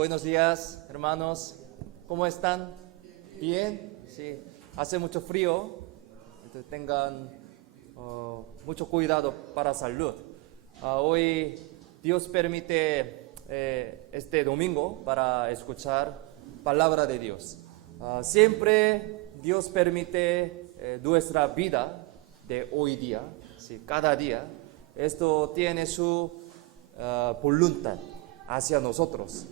Buenos días, hermanos. ¿Cómo están? ¿Bien? Sí. Hace mucho frío. Entonces tengan mucho cuidado para salud. Hoy Dios permite este domingo para escuchar palabra de Dios. Siempre Dios permite nuestra vida de hoy día, ¿sí? Cada día. Esto tiene su voluntad hacia nosotros.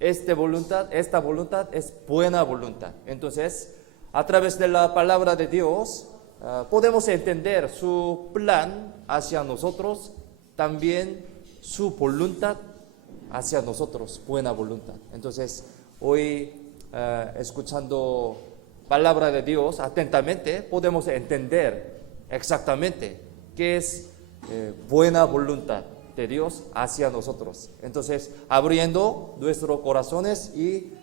Esta voluntad es buena voluntad. Entonces, a través de la palabra de Dios, podemos entender su plan hacia nosotros, también su voluntad hacia nosotros, buena voluntad. Entonces, hoy, escuchando palabra de Dios atentamente, podemos entender exactamente qué es buena voluntad de Dios hacia nosotros. Entonces, abriendo nuestros corazones y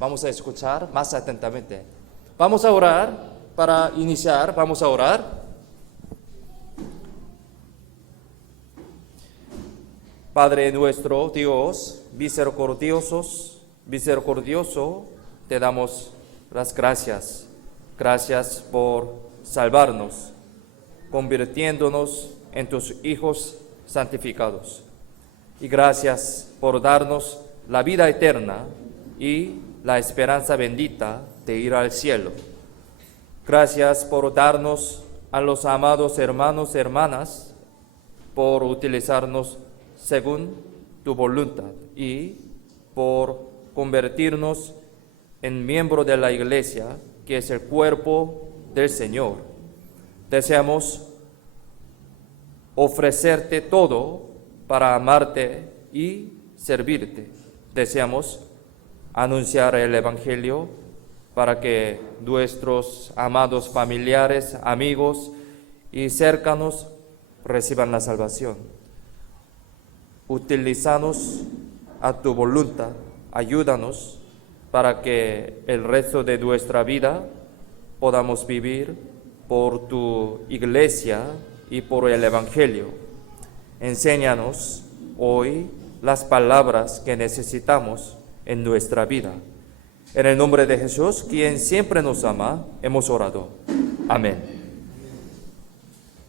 vamos a escuchar más atentamente. Vamos a orar. Para iniciar, vamos a orar. Padre nuestro, Dios, misericordioso, te damos las gracias. Gracias por salvarnos, convirtiéndonos en tus hijos santificados. Y gracias por darnos la vida eterna y la esperanza bendita de ir al cielo. Gracias por darnos a los amados hermanos y hermanas, por utilizarnos según tu voluntad y por convertirnos en miembro de la iglesia, que es el cuerpo del Señor. Deseamos ofrecerte todo para amarte y servirte. Deseamos anunciar el Evangelio para que nuestros amados familiares, amigos y cercanos reciban la salvación. Utilízanos a tu voluntad, ayúdanos para que el resto de nuestra vida podamos vivir por tu iglesia y por el Evangelio. Enséñanos hoy las palabras que necesitamos en nuestra vida. En el nombre de Jesús, quien siempre nos ama, hemos orado. Amén.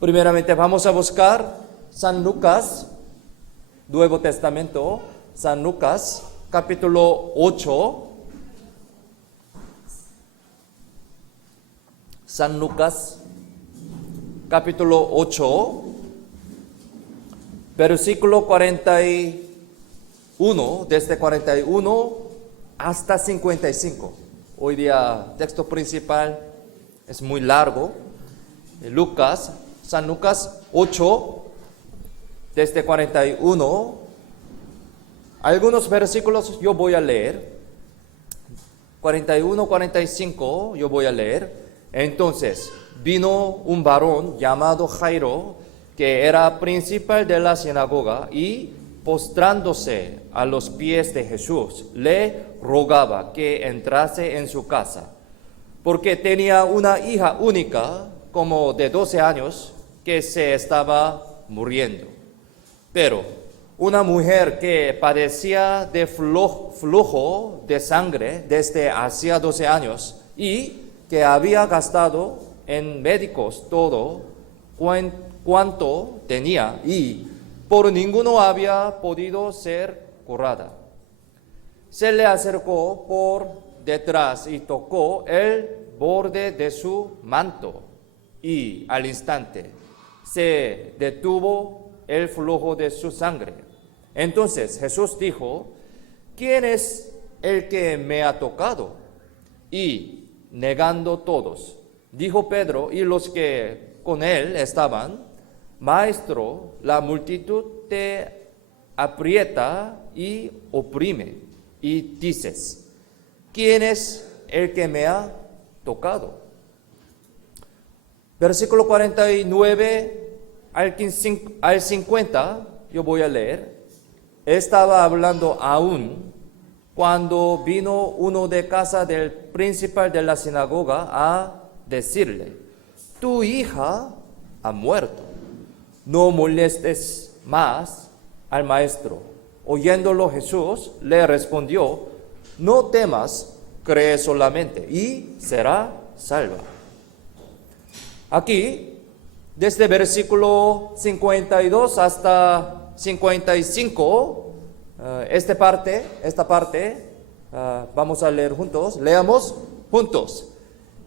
Primeramente vamos a buscar San Lucas, Nuevo Testamento, San Lucas, capítulo 8. San Lucas, capítulo 8, versículo 41, desde 41 hasta 55. Hoy día texto principal es muy largo. San Lucas 8, desde 41. Algunos versículos yo voy a leer. 41, 45 yo voy a leer. Entonces, vino un varón llamado Jairo, que era principal de la sinagoga, y postrándose a los pies de Jesús, le rogaba que entrase en su casa, porque tenía una hija única, como de 12 años, que se estaba muriendo. Pero una mujer que padecía de flujo de sangre desde hacía 12 años y que había gastado en médicos todo cuanto tenía y por ninguno había podido ser curada, se le acercó por detrás y tocó el borde de su manto, y al instante se detuvo el flujo de su sangre. Entonces Jesús dijo: ¿quién es el que me ha tocado? Y negando todos, dijo Pedro y los que con él estaban: Maestro, la multitud te aprieta y oprime, y dices: ¿quién es el que me ha tocado? Versículo 49 al 50, yo voy a leer. Estaba hablando aún cuando vino uno de casa del principal de la sinagoga a decirle: tu hija ha muerto, no molestes más al maestro. Oyéndolo Jesús le respondió: no temas, cree solamente y será salva. Aquí, desde versículo 52 hasta 55, esta parte, vamos a leer juntos. Leamos juntos.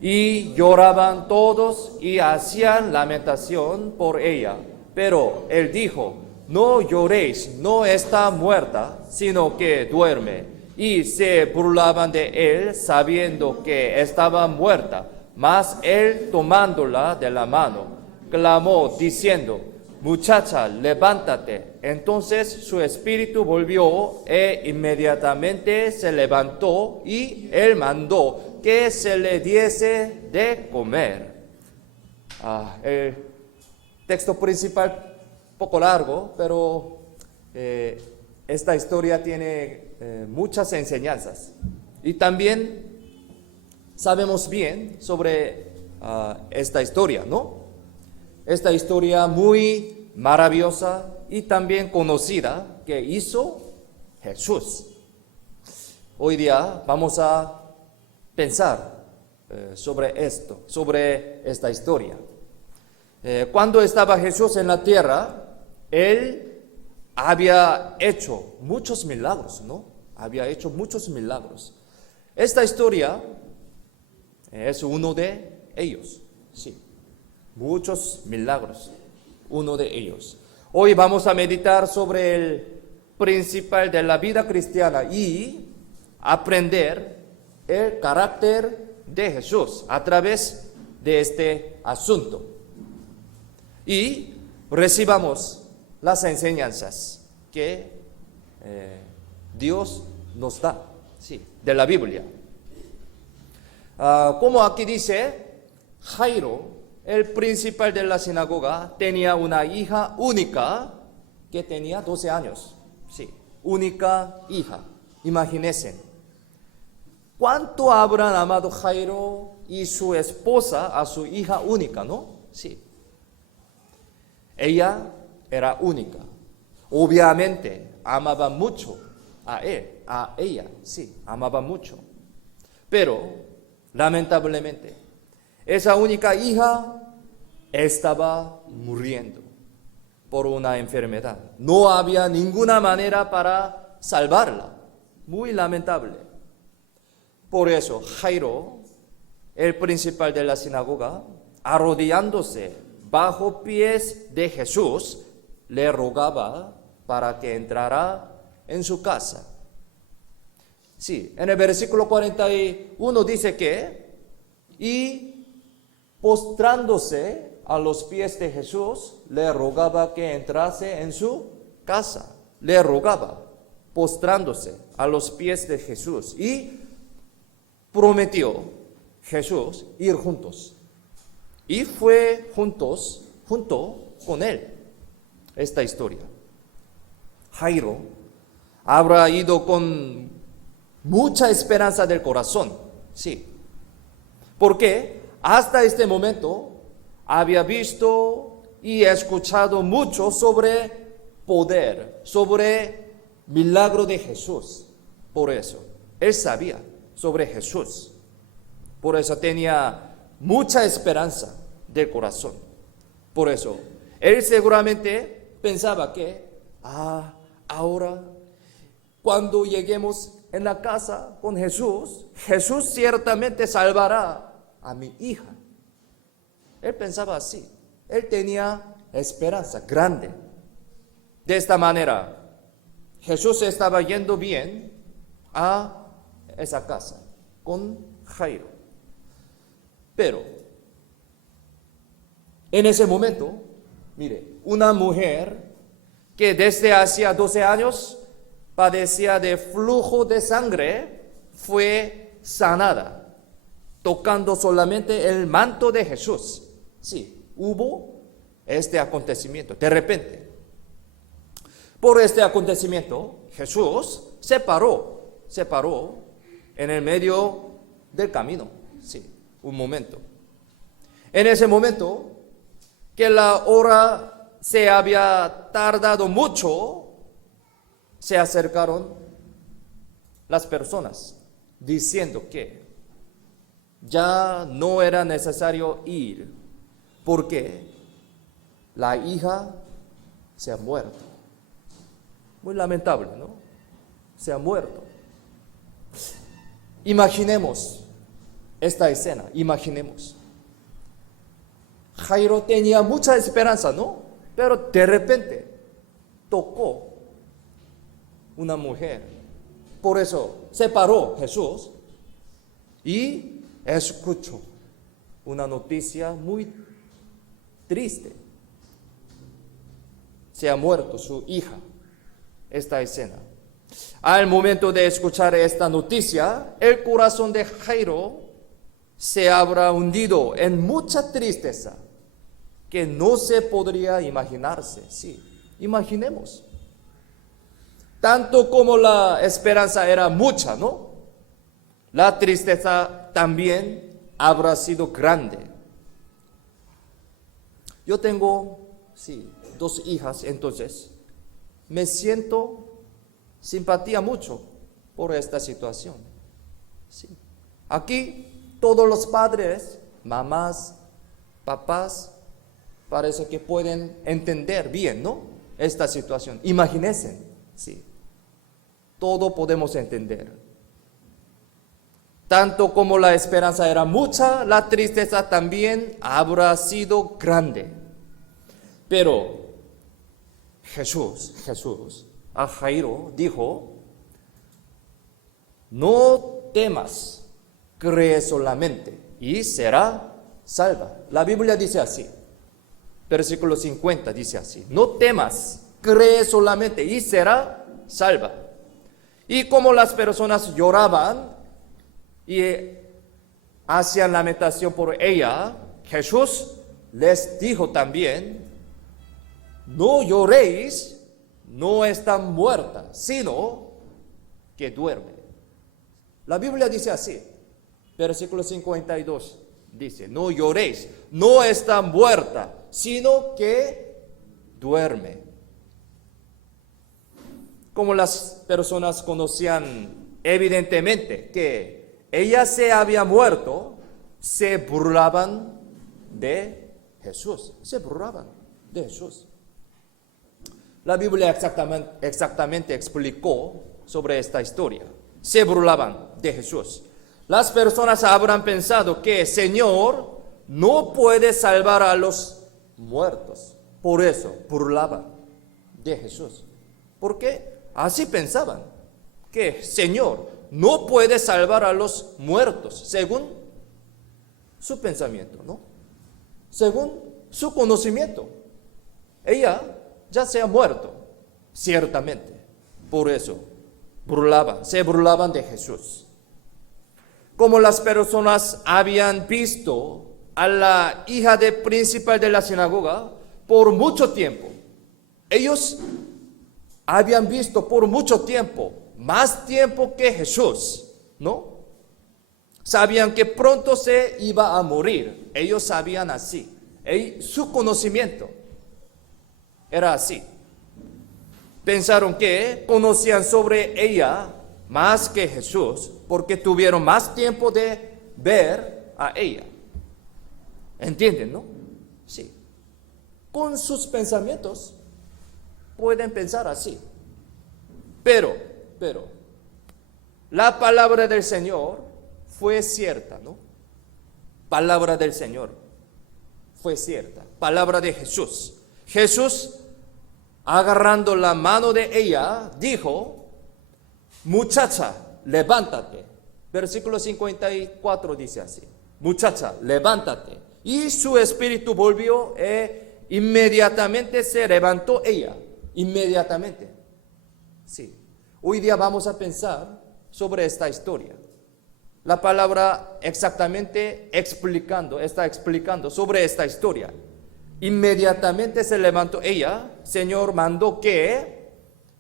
Y lloraban todos y hacían lamentación por ella. Pero él dijo: no lloréis, no está muerta, sino que duerme. Y se burlaban de él, sabiendo que estaba muerta. Mas él, tomándola de la mano, clamó diciendo: muchacha, levántate. Entonces su espíritu volvió e inmediatamente se levantó, y él mandó que se le diese de comer. El texto principal, poco largo, pero esta historia tiene muchas enseñanzas. Y también sabemos bien sobre esta historia, ¿no? Esta historia muy maravillosa y también conocida que hizo Jesús. Hoy día vamos a pensar sobre esto, sobre esta historia. Cuando estaba Jesús en la tierra, Él había hecho muchos milagros, ¿no? Había hecho muchos milagros. Esta historia es uno de ellos, sí. Muchos milagros, uno de ellos. Hoy vamos a meditar sobre el principal de la vida cristiana y aprender el carácter de Jesús a través de este asunto. Y recibamos las enseñanzas que Dios nos da, sí, de la Biblia. Como aquí dice, Jairo, el principal de la sinagoga, tenía una hija única que tenía 12 años. Sí, única hija. Imagínense. ¿Cuánto habrán amado Jairo y su esposa a su hija única, no? Sí. Ella era única. Obviamente, amaba mucho a él, a ella, sí, amaba mucho. Pero, lamentablemente, esa única hija estaba muriendo por una enfermedad. No había ninguna manera para salvarla. Muy lamentable. Por eso, Jairo, el principal de la sinagoga, arrodillándose bajo pies de Jesús, le rogaba para que entrara en su casa. Sí, en el versículo 41 dice que, y postrándose a los pies de Jesús, le rogaba que entrase en su casa. Le rogaba, postrándose a los pies de Jesús. Y prometió Jesús ir juntos. Y fue junto con él. Esta historia. Jairo habrá ido con mucha esperanza del corazón. Sí. Porque hasta este momento había visto y escuchado mucho sobre poder, sobre milagro de Jesús. Por eso, él sabía sobre Jesús. Por eso tenía mucha esperanza del corazón. Por eso, él seguramente pensaba que, ahora, cuando lleguemos en la casa con Jesús, Jesús ciertamente salvará a mi hija. Él pensaba así. Él tenía esperanza grande. De esta manera, Jesús estaba yendo bien a esa casa con Jairo. Pero, en ese momento, mire, una mujer que desde hacía 12 años padecía de flujo de sangre fue sanada, tocando solamente el manto de Jesús. Sí, hubo este acontecimiento, de repente. Por este acontecimiento, Jesús se paró en el medio del camino. Sí, un momento. En ese momento, que la hora se había tardado mucho, se acercaron las personas diciendo que ya no era necesario ir porque la hija se ha muerto. Muy lamentable, ¿no? Se ha muerto. Imaginemos esta escena, imaginemos. Jairo tenía mucha esperanza, ¿no? Pero de repente tocó una mujer. Por eso se paró Jesús y escuchó una noticia muy triste. Se ha muerto su hija. Esta escena. Al momento de escuchar esta noticia, el corazón de Jairo se habrá hundido en mucha tristeza que no se podría imaginarse. Sí, imaginemos. Tanto como la esperanza era mucha, ¿no? La tristeza también habrá sido grande. Yo tengo, sí, 2 hijas, entonces me siento simpatía mucho por esta situación. Sí. Aquí todos los padres, mamás, papás, parece que pueden entender bien, ¿no? Esta situación. Imagínense, sí. Todo podemos entender. Tanto como la esperanza era mucha, la tristeza también habrá sido grande. Pero Jesús a Jairo dijo: no temas, cree solamente y será salva. La Biblia dice así, versículo 50 dice así: no temas, cree solamente y será salva. Y como las personas lloraban y hacían lamentación por ella, Jesús les dijo también: no lloréis, no está muerta, sino que duerme. La Biblia dice así, versículo 52 dice: no lloréis, no está muerta, sino que duerme. Como las personas conocían evidentemente que ella se había muerto, se burlaban de Jesús, se burlaban de Jesús. La Biblia exactamente explicó sobre esta historia. Se burlaban de Jesús. Las personas habrán pensado que el Señor no puede salvar a los muertos. Por eso burlaban de Jesús. ¿Por qué? Así pensaban, que el Señor no puede salvar a los muertos, según su pensamiento, ¿no? Según su conocimiento. Ella ya se ha muerto, ciertamente. Por eso se burlaban de Jesús. Como las personas habían visto a la hija del principal de la sinagoga por mucho tiempo, ellos habían visto por mucho tiempo, más tiempo que Jesús, ¿no? Sabían que pronto se iba a morir. Ellos sabían así. Su conocimiento era así. Pensaron que conocían sobre ella más que Jesús, porque tuvieron más tiempo de ver a ella. ¿Entienden, no? Sí. Con sus pensamientos pueden pensar así. Pero, la palabra del Señor fue cierta, ¿no? Palabra del Señor fue cierta. Palabra de Jesús. Jesús, agarrando la mano de ella, dijo: muchacha, levántate. Versículo 54 dice así: muchacha, levántate. Y su espíritu volvió e inmediatamente se levantó ella. Inmediatamente. Sí. Hoy día vamos a pensar sobre esta historia. La palabra exactamente está explicando sobre esta historia. Inmediatamente se levantó ella. Señor mandó que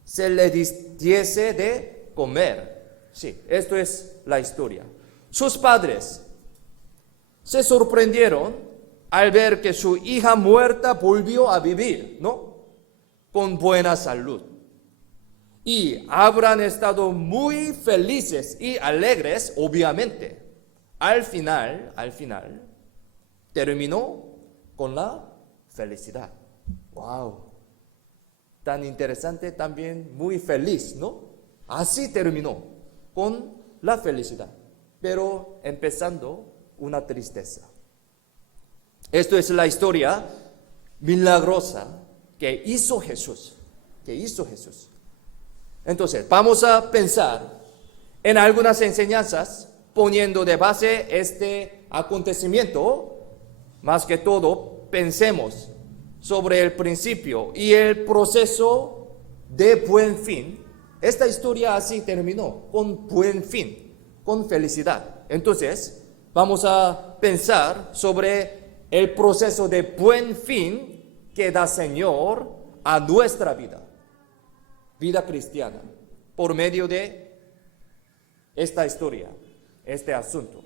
se le diese de comer. Sí, esto es la historia. Sus padres se sorprendieron al ver que su hija muerta volvió a vivir, ¿no? Con buena salud. y habrán estado muy felices y alegres, obviamente. Al final, terminó con la felicidad. ¡Wow! Tan interesante, también muy feliz, ¿no? Así terminó, con la felicidad, pero empezando una tristeza. Esto es la historia milagrosa que hizo Jesús. Entonces, vamos a pensar en algunas enseñanzas poniendo de base este acontecimiento. Más que todo, pensemos sobre el principio y el proceso de buen fin. Esta historia así terminó, con buen fin, con felicidad. Entonces, vamos a pensar sobre el proceso de buen fin que da Señor a nuestra vida cristiana, por medio de esta historia, este asunto.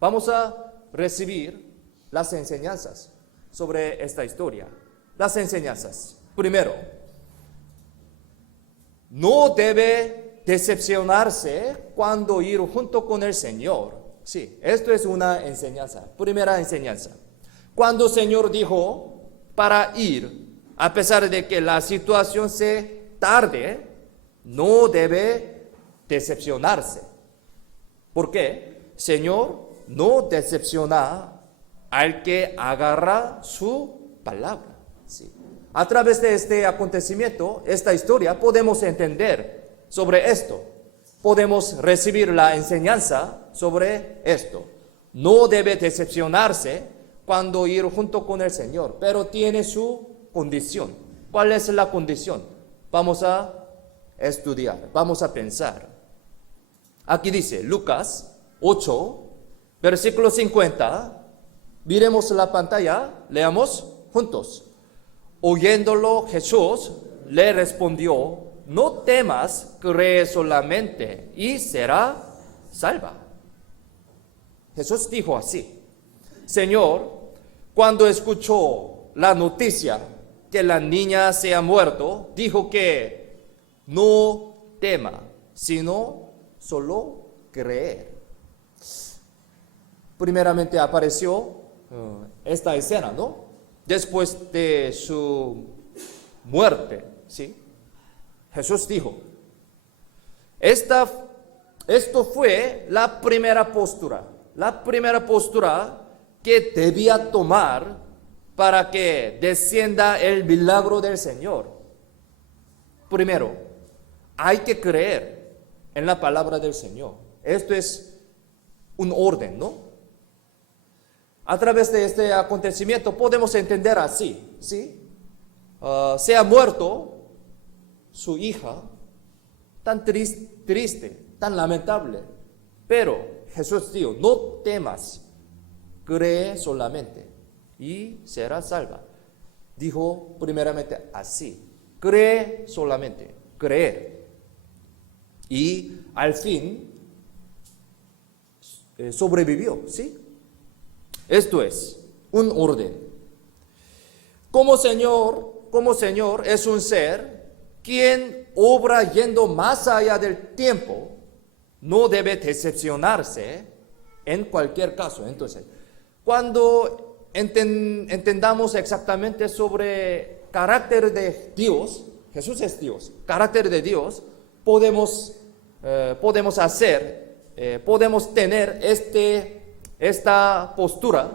Vamos a recibir las enseñanzas sobre esta historia. Las enseñanzas. Primero, no debe decepcionarse cuando ir junto con el Señor. Sí, esto es una enseñanza. Primera enseñanza. Cuando el Señor dijo para ir, a pesar de que la situación se tarde, no debe decepcionarse. ¿Por qué? Señor no decepciona al que agarra su palabra. Sí. A través de este acontecimiento, esta historia, podemos entender sobre esto. Podemos recibir la enseñanza sobre esto. No debe decepcionarse cuando ir junto con el Señor, pero tiene su condición. ¿Cuál es la condición? Vamos a estudiar, vamos a pensar. Aquí dice Lucas 8, versículo 50. Miremos la pantalla, leamos juntos. Oyéndolo, Jesús le respondió: no temas, cree solamente y será salva. Jesús dijo así. Señor, cuando escuchó la noticia que la niña se ha muerto, dijo que no tema, sino solo creer. Primeramente apareció esta escena, ¿no? Después de su muerte, ¿sí? Jesús dijo, esto fue la primera postura que debía tomar para que descienda el milagro del Señor. Primero, hay que creer en la palabra del Señor. Esto es un orden, ¿no? A través de este acontecimiento podemos entender así, ¿sí? Se ha muerto su hija, tan triste, tan lamentable. Pero Jesús dijo, no temas, cree solamente y serás salva. Dijo primeramente así, cree solamente, creer. Y al fin sobrevivió, ¿sí? Esto es un orden. Como Señor es un ser quien obra yendo más allá del tiempo, no debe decepcionarse en cualquier caso. Entonces, cuando entendamos exactamente sobre carácter de Dios, Jesús es Dios, carácter de Dios, podemos tener esta postura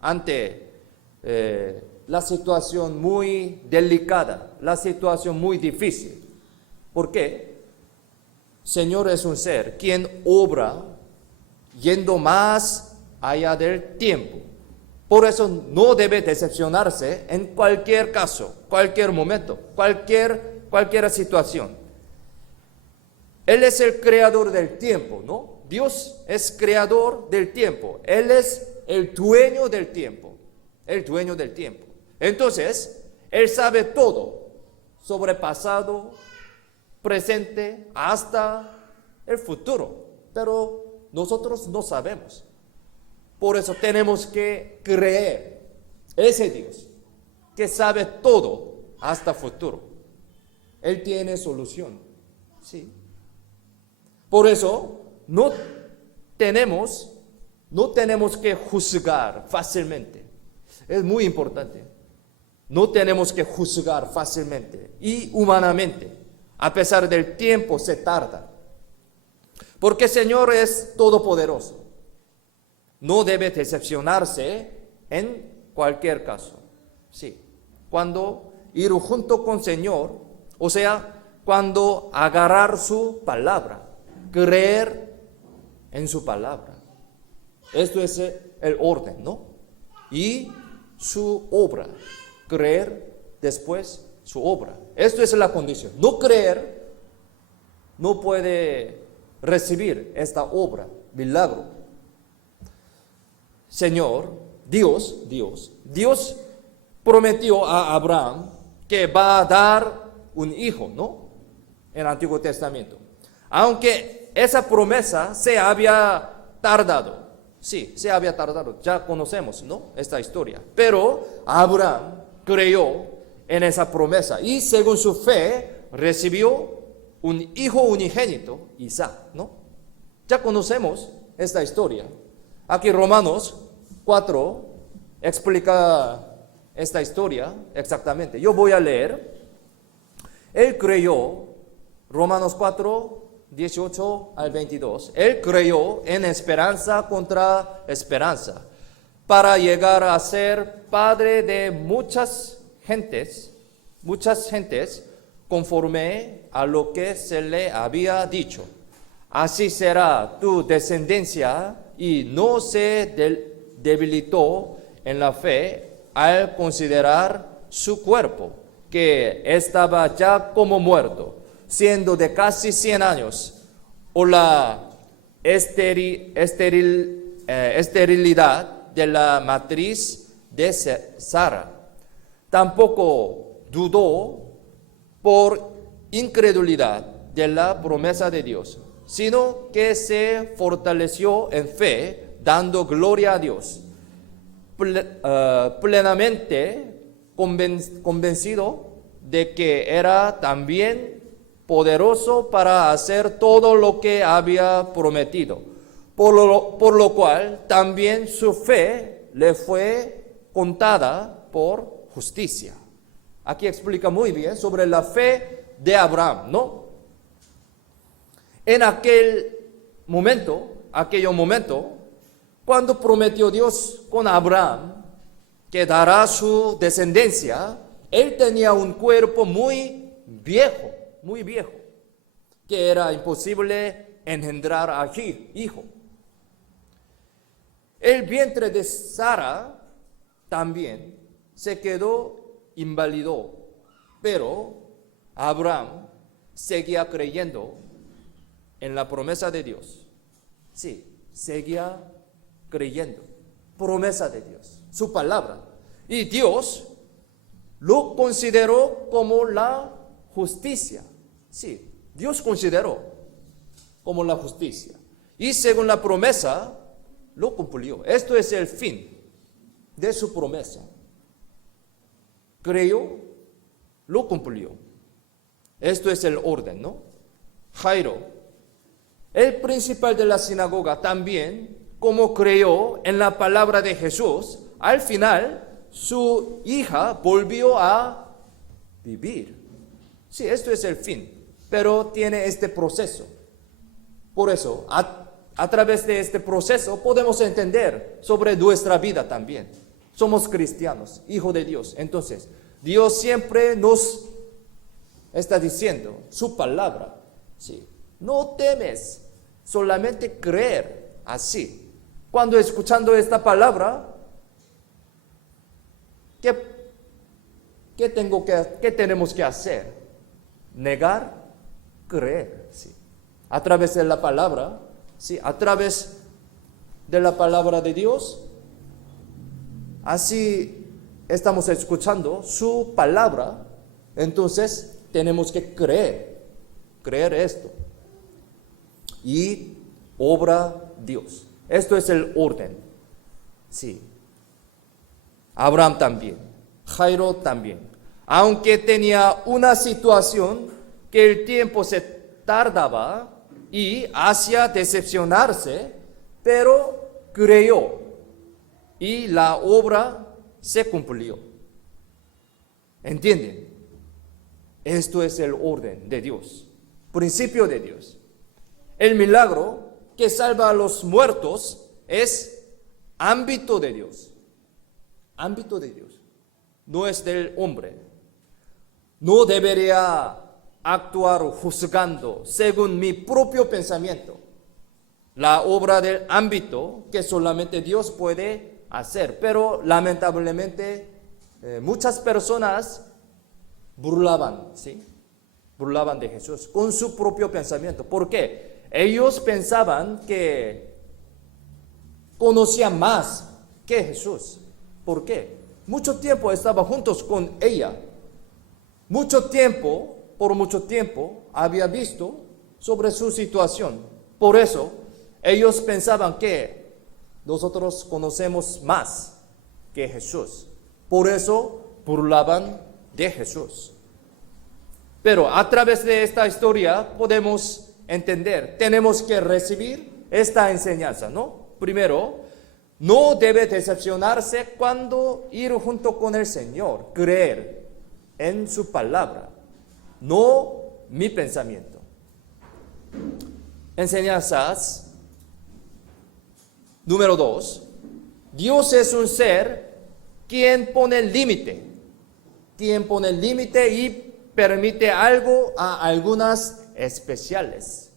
ante la situación muy delicada, la situación muy difícil. ¿Por qué? Señor es un ser quien obra yendo más allá del tiempo. Por eso no debe decepcionarse en cualquier caso, cualquier momento, cualquier situación. Él es el creador del tiempo, ¿no? Dios es creador del tiempo. Él es el dueño del tiempo. El dueño del tiempo. Entonces, Él sabe todo sobre pasado, presente, hasta el futuro. Pero nosotros no sabemos. Por eso tenemos que creer ese Dios que sabe todo hasta futuro. Él tiene solución Sí. Por eso no tenemos que juzgar fácilmente. Es muy importante. No tenemos que juzgar fácilmente y humanamente. A pesar del tiempo se tarda. Porque el Señor es todopoderoso. No debe decepcionarse en cualquier caso. Sí. Cuando ir junto con el Señor, o sea, cuando agarrar su palabra, creer en su palabra. Esto es el orden, ¿no? Y su obra, creer después su obra. Esto es la condición. No creer, no puede recibir esta obra, milagro. Señor, Dios prometió a Abraham que va a dar un hijo, ¿no? En el Antiguo Testamento. Aunque esa promesa se había tardado. Sí, se había tardado. Ya conocemos, ¿no? Esta historia. Pero Abraham creyó en esa promesa y según su fe recibió un hijo unigénito, Isaac, ¿no? Ya conocemos esta historia. Aquí Romanos 4 explica esta historia exactamente. Yo voy a leer. Él creyó, Romanos 4, 18 al 22. Él creyó en esperanza contra esperanza, para llegar a ser padre de muchas gentes, conforme a lo que se le había dicho. Así será tu descendencia, y no se debilitó en la fe al considerar su cuerpo, que estaba ya como muerto, siendo de casi 100 años, o la esterilidad de la matriz de Sara. Tampoco dudó por incredulidad de la promesa de Dios, sino que se fortaleció en fe, dando gloria a Dios, plenamente convencido de que era también poderoso para hacer todo lo que había prometido, por lo cual también su fe le fue contada por justicia. Aquí explica muy bien sobre la fe de Abraham, ¿no? En aquel momento, cuando prometió Dios con Abraham que dará su descendencia, él tenía un cuerpo muy viejo, que era imposible engendrar aquí hijo. El vientre de Sara también se quedó inválido, pero Abraham seguía creyendo en la promesa de Dios. Sí, seguía creyendo. Promesa de Dios, su palabra. Y Dios lo consideró como la justicia. Sí, Dios consideró como la justicia. Y según la promesa, lo cumplió. Esto es el fin de su promesa. Creyó, lo cumplió. Esto es el orden, ¿no? Jairo, el principal de la sinagoga, también, como creyó en la palabra de Jesús, al final su hija volvió a vivir. Sí, esto es el fin, pero tiene este proceso. Por eso, a través de este proceso podemos entender sobre nuestra vida también. Somos cristianos, hijos de Dios. Entonces, Dios siempre nos está diciendo su palabra. Sí. No temes, solamente creer así. Cuando escuchando esta palabra, ¿qué tenemos que hacer? Negar, creer. Sí. A través de la palabra, sí, a través de la palabra de Dios, así estamos escuchando su palabra, entonces tenemos que creer esto. Y obra Dios. Esto es el orden. Sí. Abraham también. Jairo también. Aunque tenía una situación que el tiempo se tardaba y hacía decepcionarse, pero creyó y la obra se cumplió. ¿Entienden? Esto es el orden de Dios, principio de Dios. El milagro que salva a los muertos es ámbito de Dios. Ámbito de Dios. No es del hombre. No debería actuar juzgando según mi propio pensamiento. La obra del ámbito que solamente Dios puede hacer. Pero lamentablemente muchas personas burlaban, ¿sí? Burlaban de Jesús con su propio pensamiento. ¿Por qué? Ellos pensaban que conocían más que Jesús. ¿Por qué? Mucho tiempo estaba juntos con ella. Por mucho tiempo, había visto sobre su situación. Por eso, ellos pensaban que nosotros conocemos más que Jesús. Por eso, burlaban de Jesús. Pero a través de esta historia podemos entender, tenemos que recibir esta enseñanza, ¿no? Primero, no debe decepcionarse cuando ir junto con el Señor, creer en su palabra, no mi pensamiento. Enseñanzas número 2. Dios es un ser quien pone el límite. Quien pone el límite y permite algo a algunas especiales.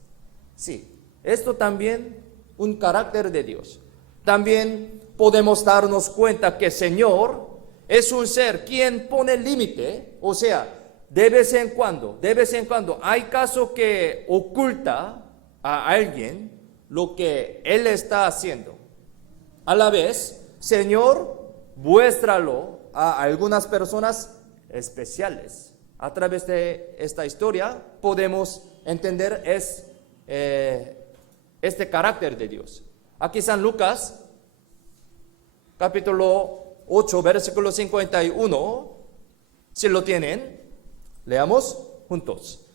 Sí, esto también un carácter de Dios. También podemos darnos cuenta que el Señor es un ser quien pone el límite, o sea, de vez en cuando, hay casos que oculta a alguien lo que Él está haciendo. A la vez, Señor, muéstralo a algunas personas especiales. A través de esta historia podemos entender este carácter de Dios. Aquí San Lucas, capítulo 8, versículo 51, si lo tienen, leamos juntos.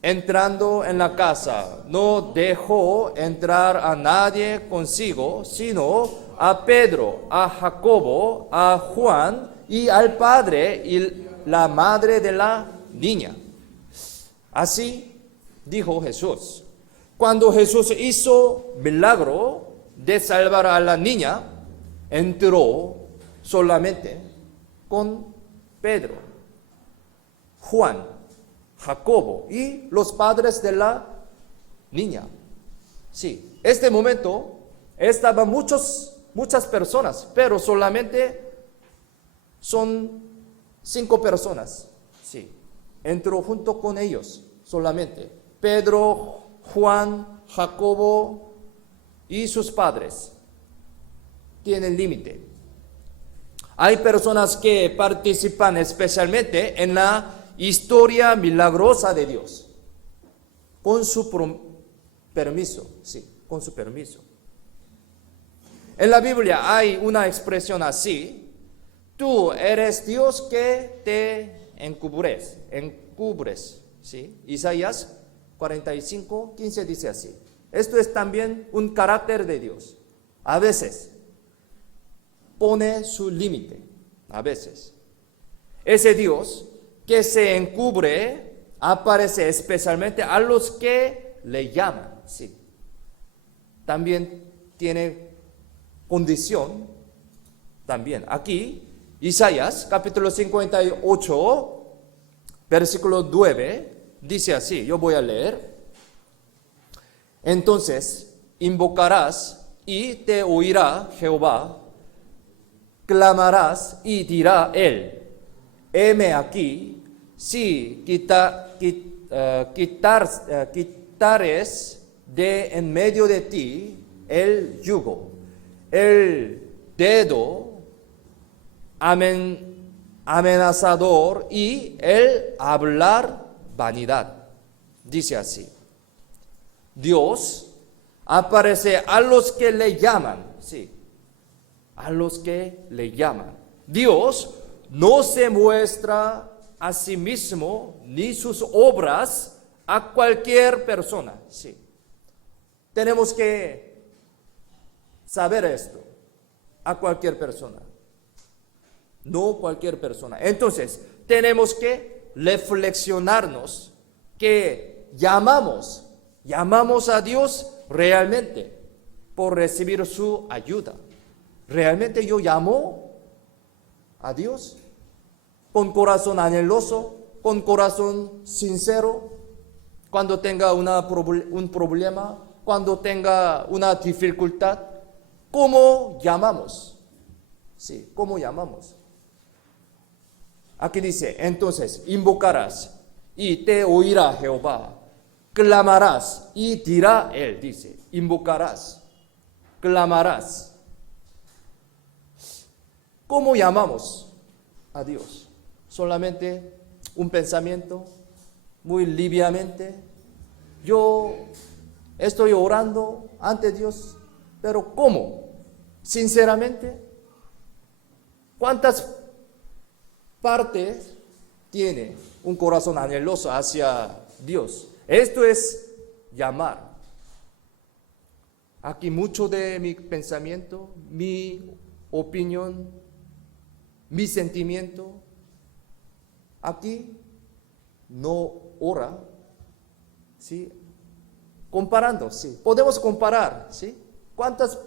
Entrando en la casa, no dejó entrar a nadie consigo, sino a Pedro, a Jacobo, a Juan y al padre y la madre de la niña. Así dijo Jesús. Cuando Jesús hizo milagro de salvar a la niña, entró solamente con Pedro, Juan, Jacobo y los padres de la niña. Sí, este momento estaban muchas personas, pero solamente son 5 personas. Sí, entró junto con ellos solamente. Pedro, Juan, Jacobo y sus padres. Tienen límite. Hay personas que participan especialmente en la historia milagrosa de Dios. Con su permiso, sí, con su permiso. En la Biblia hay una expresión así: tú eres Dios que te encubres, ¿sí? Isaías 45:15 dice así. Esto es también un carácter de Dios. A veces pone su límite, a veces. Ese Dios que se encubre aparece especialmente a los que le llaman, sí. También tiene condición, también. Aquí, Isaías, capítulo 58, versículo 9, dice así, yo voy a leer. Entonces, invocarás y te oirá Jehová, clamarás y dirá él, heme aquí, si quitares de en medio de ti el yugo, el dedo amenazador y el hablar vanidad. Dice así: Dios aparece a los que le llaman, sí, a los que le llaman. Dios no se muestra a sí mismo ni sus obras a cualquier persona, sí. Tenemos que saber esto, a cualquier persona, no cualquier persona. Entonces, tenemos que reflexionarnos que llamamos a Dios realmente por recibir su ayuda. ¿Realmente yo llamo a Dios con corazón anheloso, con corazón sincero, cuando tenga un problema, cuando tenga una dificultad? ¿Cómo llamamos? Sí, ¿cómo llamamos? Aquí dice, entonces, invocarás y te oirá Jehová. Clamarás y dirá él, dice, invocarás, clamarás. ¿Cómo llamamos a Dios? Solamente un pensamiento, muy liviamente. Yo estoy orando ante Dios, pero ¿cómo? Sinceramente, ¿cuántas partes tiene un corazón anheloso hacia Dios? Esto es llamar. Aquí mucho de mi pensamiento, mi opinión, mi sentimiento, aquí no ora, ¿sí? Comparando, sí. Podemos comparar, ¿sí? ¿Cuántas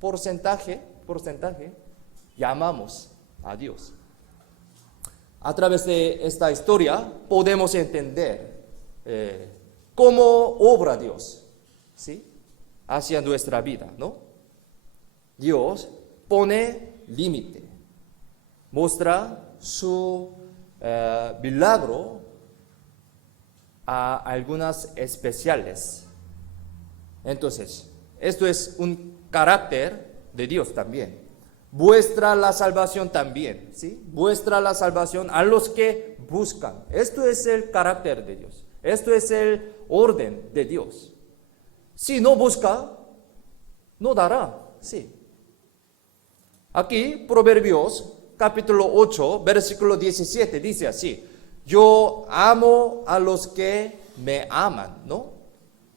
porcentaje llamamos a Dios? A través de esta historia podemos entender cómo obra Dios, ¿sí? Hacia nuestra vida, ¿no? Dios pone límite, muestra su milagro a algunas especiales. Entonces, esto es un carácter de Dios también. Muestra la salvación también, ¿sí? Muestra la salvación a los que buscan. Esto es el carácter de Dios. Esto es el orden de Dios. Si no busca, no dará, sí. Aquí, Proverbios, capítulo 8, versículo 17, dice así: yo amo a los que me aman, ¿no?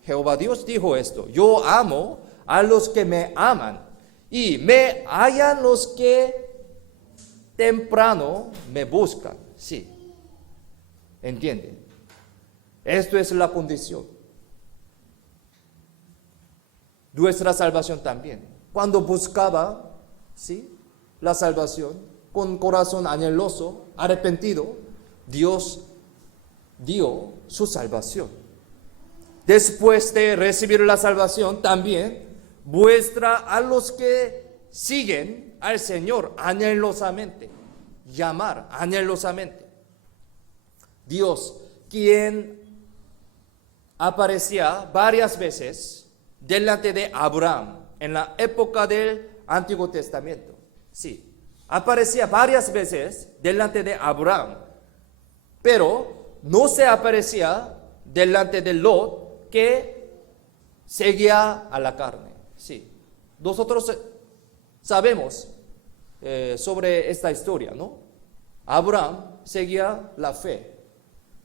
Jehová Dios dijo esto: yo amo a los que me aman, y me hallan los que temprano me buscan. Sí. ¿Entienden? Esto es la condición. Nuestra salvación también. Cuando buscaba, ¿sí?, la salvación con corazón anheloso, arrepentido, Dios dio su salvación. Después de recibir la salvación, también muestra a los que siguen al Señor anhelosamente, llamar anhelosamente. Dios, quien aparecía varias veces delante de Abraham en la época del Antiguo Testamento. Sí, aparecía varias veces delante de Abraham, pero no se aparecía delante de Lot, que seguía a la carne. Sí, nosotros sabemos sobre esta historia, ¿no? Abraham seguía la fe,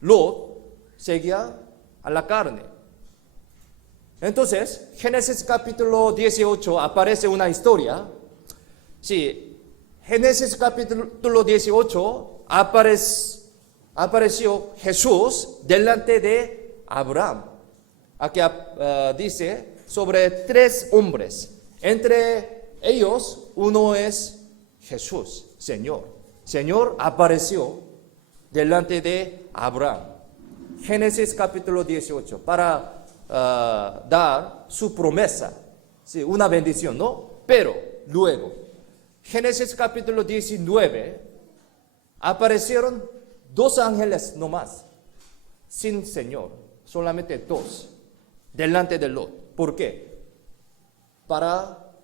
Lot seguía a la carne. Entonces, Génesis capítulo 18 aparece una historia. Sí, Génesis capítulo 18 apareció Jesús delante de Abraham. Aquí dice sobre 3 hombres. Entre ellos, uno es Jesús, Señor. Señor apareció delante de Abraham. Génesis capítulo 18, para dar su promesa, sí, una bendición, ¿no? Pero luego, Génesis capítulo 19, aparecieron 2 ángeles nomás, sin Señor, solamente 2, delante de Lot. ¿Por qué? Para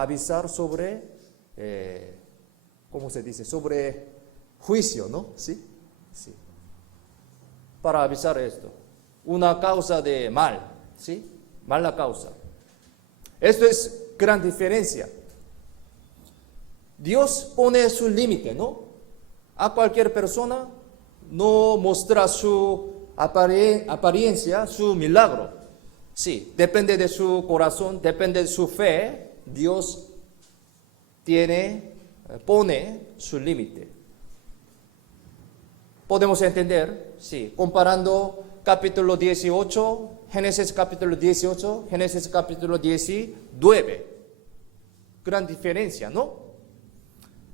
avisar sobre, ¿cómo se dice? Sobre juicio, ¿no? Sí, sí. Para avisar esto. Una causa de mal, ¿sí? Mala causa. Esto es gran diferencia. Dios pone su límite, ¿no? A cualquier persona no mostrar su apariencia, su milagro. Sí, depende de su corazón, depende de su fe, Dios pone su límite. Podemos entender, sí, comparando capítulo 18, Génesis capítulo 18, Génesis capítulo 19. Gran diferencia, ¿no?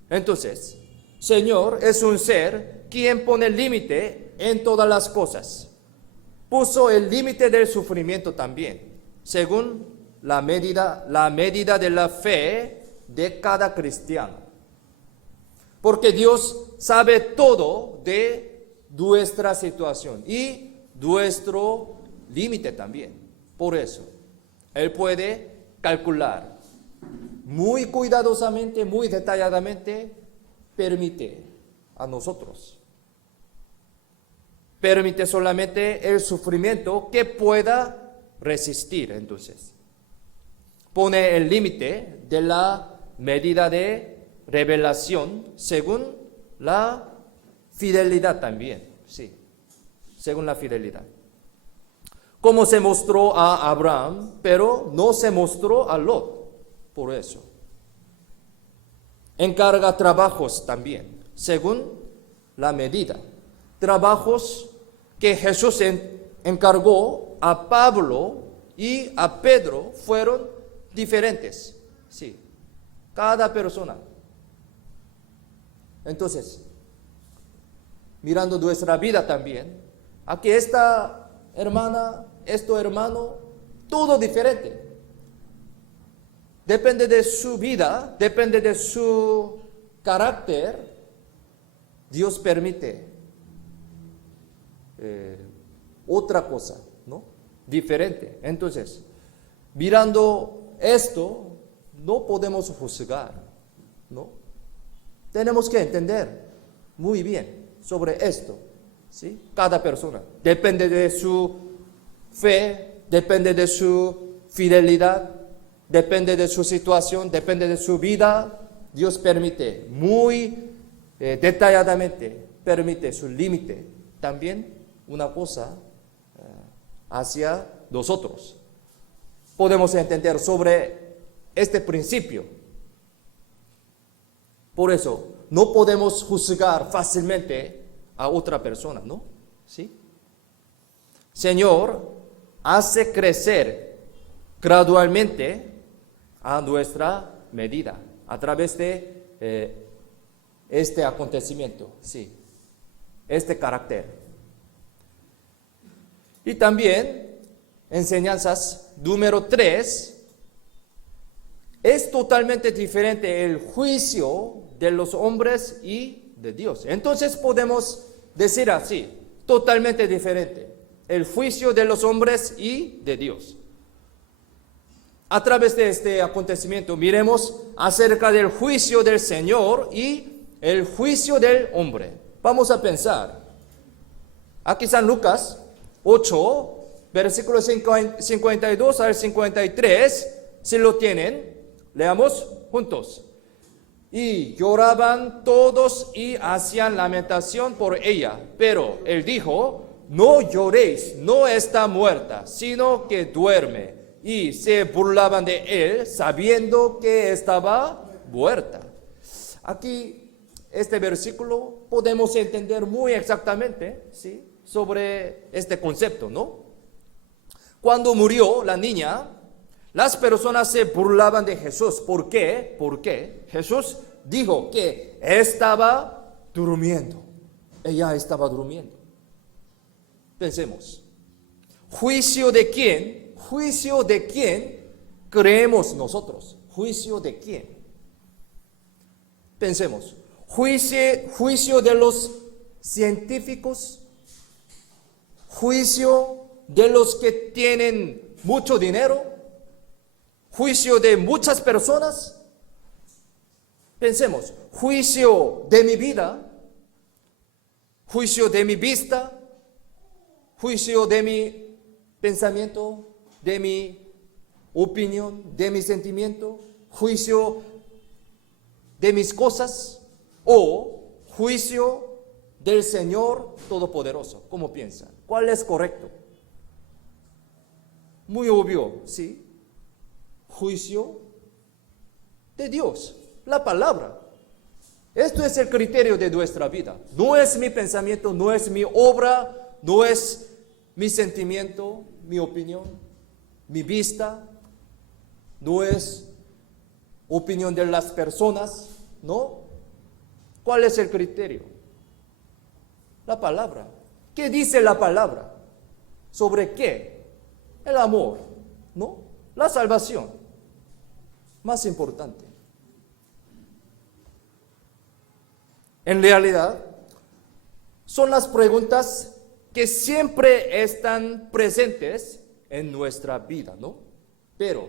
Entonces, Señor es un ser quien pone límite en todas las cosas. Puso el límite del sufrimiento también, según la medida de la fe de cada cristiano. Porque Dios sabe todo de nuestra situación y nuestro límite también. Por eso, Él puede calcular muy cuidadosamente, muy detalladamente, permite a nosotros. Permite solamente el sufrimiento que pueda resistir, entonces. Pone el límite de la medida de revelación según la fidelidad también, sí, según la fidelidad. Como se mostró a Abraham, pero no se mostró a Lot, por eso. Encarga trabajos también, según la medida. Trabajos que Jesús encargó a Pablo y a Pedro fueron diferentes, sí, cada persona. Entonces, mirando nuestra vida también, aquí esta hermana, hermano, todo diferente. Depende de su vida, depende de su carácter, Dios permite otra cosa, ¿no? Diferente. Entonces, mirando esto, no podemos juzgar, ¿no? Tenemos que entender muy bien sobre esto, ¿sí? Cada persona. Depende de su fe, depende de su fidelidad, depende de su situación, depende de su vida. Dios permite muy detalladamente, permite su límite. También una cosa hacia nosotros. Podemos entender sobre este principio. Por eso, no podemos juzgar fácilmente a otra persona, ¿no? ¿Sí? Señor hace crecer gradualmente a nuestra medida, a través de este acontecimiento, sí, este carácter. Y también, enseñanzas número 3, es totalmente diferente el juicio de los hombres y de Dios. Entonces podemos decir así, totalmente diferente, el juicio de los hombres y de Dios. A través de este acontecimiento miremos acerca del juicio del Señor y el juicio del hombre. Vamos a pensar. Aquí San Lucas 8, versículos 52 al 53, si lo tienen, leamos juntos. Y lloraban todos y hacían lamentación por ella. Pero él dijo, no lloréis, no está muerta, sino que duerme. Y se burlaban de él, sabiendo que estaba muerta. Aquí, este versículo, podemos entender muy exactamente, ¿sí?, sobre este concepto, ¿no? Cuando murió la niña, las personas se burlaban de Jesús. ¿Por qué? Porque Jesús dijo que estaba durmiendo. Ella estaba durmiendo. Pensemos. ¿Juicio de quién? ¿Juicio de quién creemos nosotros? ¿Juicio de quién? Pensemos. ¿Juicio de los científicos? ¿Juicio de los que tienen mucho dinero? ¿Juicio de muchas personas? Pensemos, juicio de mi vida, juicio de mi vista, juicio de mi pensamiento, de mi opinión, de mi sentimiento, juicio de mis cosas o juicio del Señor Todopoderoso. ¿Cómo piensan? ¿Cuál es correcto? Muy obvio, ¿sí? Juicio de Dios, la palabra. Esto es el criterio de nuestra vida. No es mi pensamiento, no es mi obra, no es mi sentimiento, mi opinión, mi vista, no es opinión de las personas, ¿no? ¿Cuál es el criterio? La palabra. ¿Qué dice la palabra? ¿Sobre qué? El amor, ¿no? La salvación. Más importante. En realidad, son las preguntas que siempre están presentes en nuestra vida, ¿no? Pero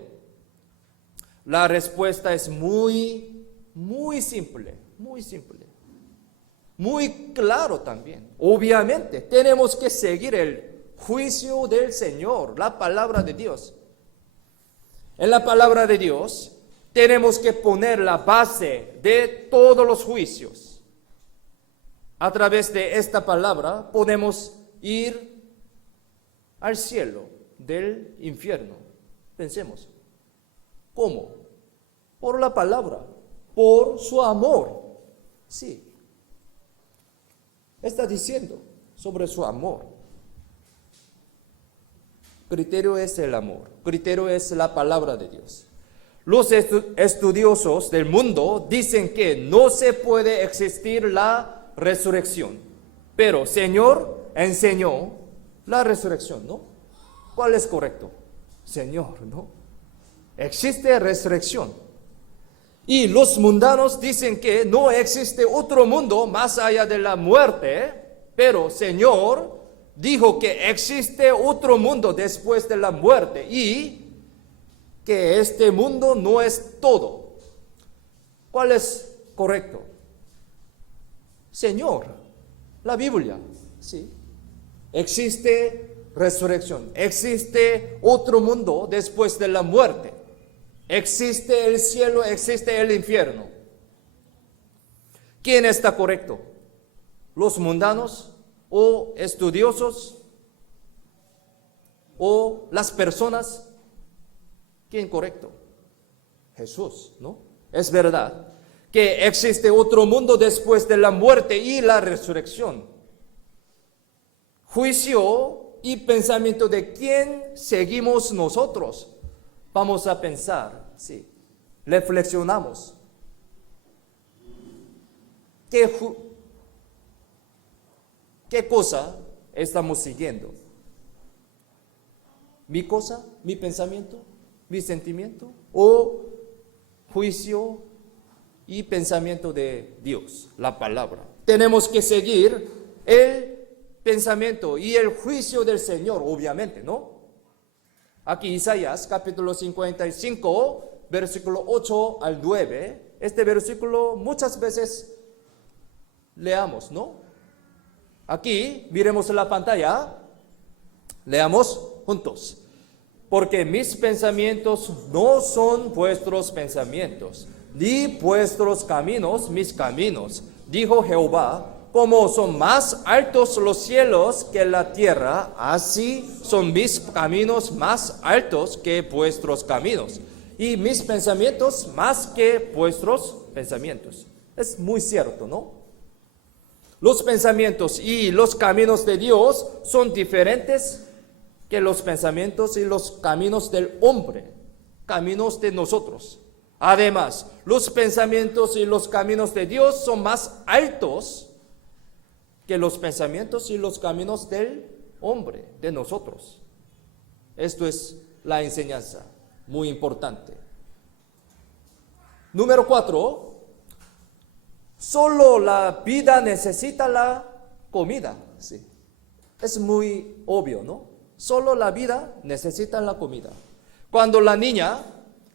la respuesta es muy simple, muy simple. Muy claro también. Obviamente, tenemos que seguir el juicio del Señor, la palabra de Dios. En la palabra de Dios tenemos que poner la base de todos los juicios. A través de esta palabra podemos ir al cielo del infierno. Pensemos. ¿Cómo? Por la palabra, por su amor. Sí. Está diciendo sobre su amor. Criterio es el amor. Criterio es la palabra de Dios. Los estudiosos del mundo dicen que no se puede existir la resurrección. Pero Señor enseñó la resurrección, ¿no? ¿Cuál es correcto? Señor, ¿no? Existe resurrección. Y los mundanos dicen que no existe otro mundo más allá de la muerte, pero Señor dijo que existe otro mundo después de la muerte y que este mundo no es todo. ¿Cuál es correcto? Señor, la Biblia, sí. Existe resurrección, existe otro mundo después de la muerte. Existe el cielo, existe el infierno. ¿Quién está correcto? ¿Los mundanos o estudiosos o las personas? ¿Quién correcto? Jesús, ¿no? Es verdad que existe otro mundo después de la muerte y la resurrección. Juicio y pensamiento de quién seguimos nosotros. Vamos a pensar, sí, reflexionamos. ¿Qué cosa estamos siguiendo? ¿Mi cosa, mi pensamiento, mi sentimiento o juicio y pensamiento de Dios, la palabra? Tenemos que seguir el pensamiento y el juicio del Señor, obviamente, ¿no? Aquí Isaías capítulo 55, versículo 8 al 9. Este versículo muchas veces leamos, ¿no? Aquí miremos la pantalla, leamos juntos. Porque mis pensamientos no son vuestros pensamientos, ni vuestros caminos mis caminos, dijo Jehová. Como son más altos los cielos que la tierra, así son mis caminos más altos que vuestros caminos, y mis pensamientos más que vuestros pensamientos. Es muy cierto, ¿no? Los pensamientos y los caminos de Dios son diferentes que los pensamientos y los caminos del hombre, caminos de nosotros. Además, los pensamientos y los caminos de Dios son más altos que los pensamientos y los caminos del hombre, de nosotros. Esto es la enseñanza muy importante. Número 4, solo la vida necesita la comida. Sí. Es muy obvio, ¿no? Solo la vida necesita la comida. Cuando la niña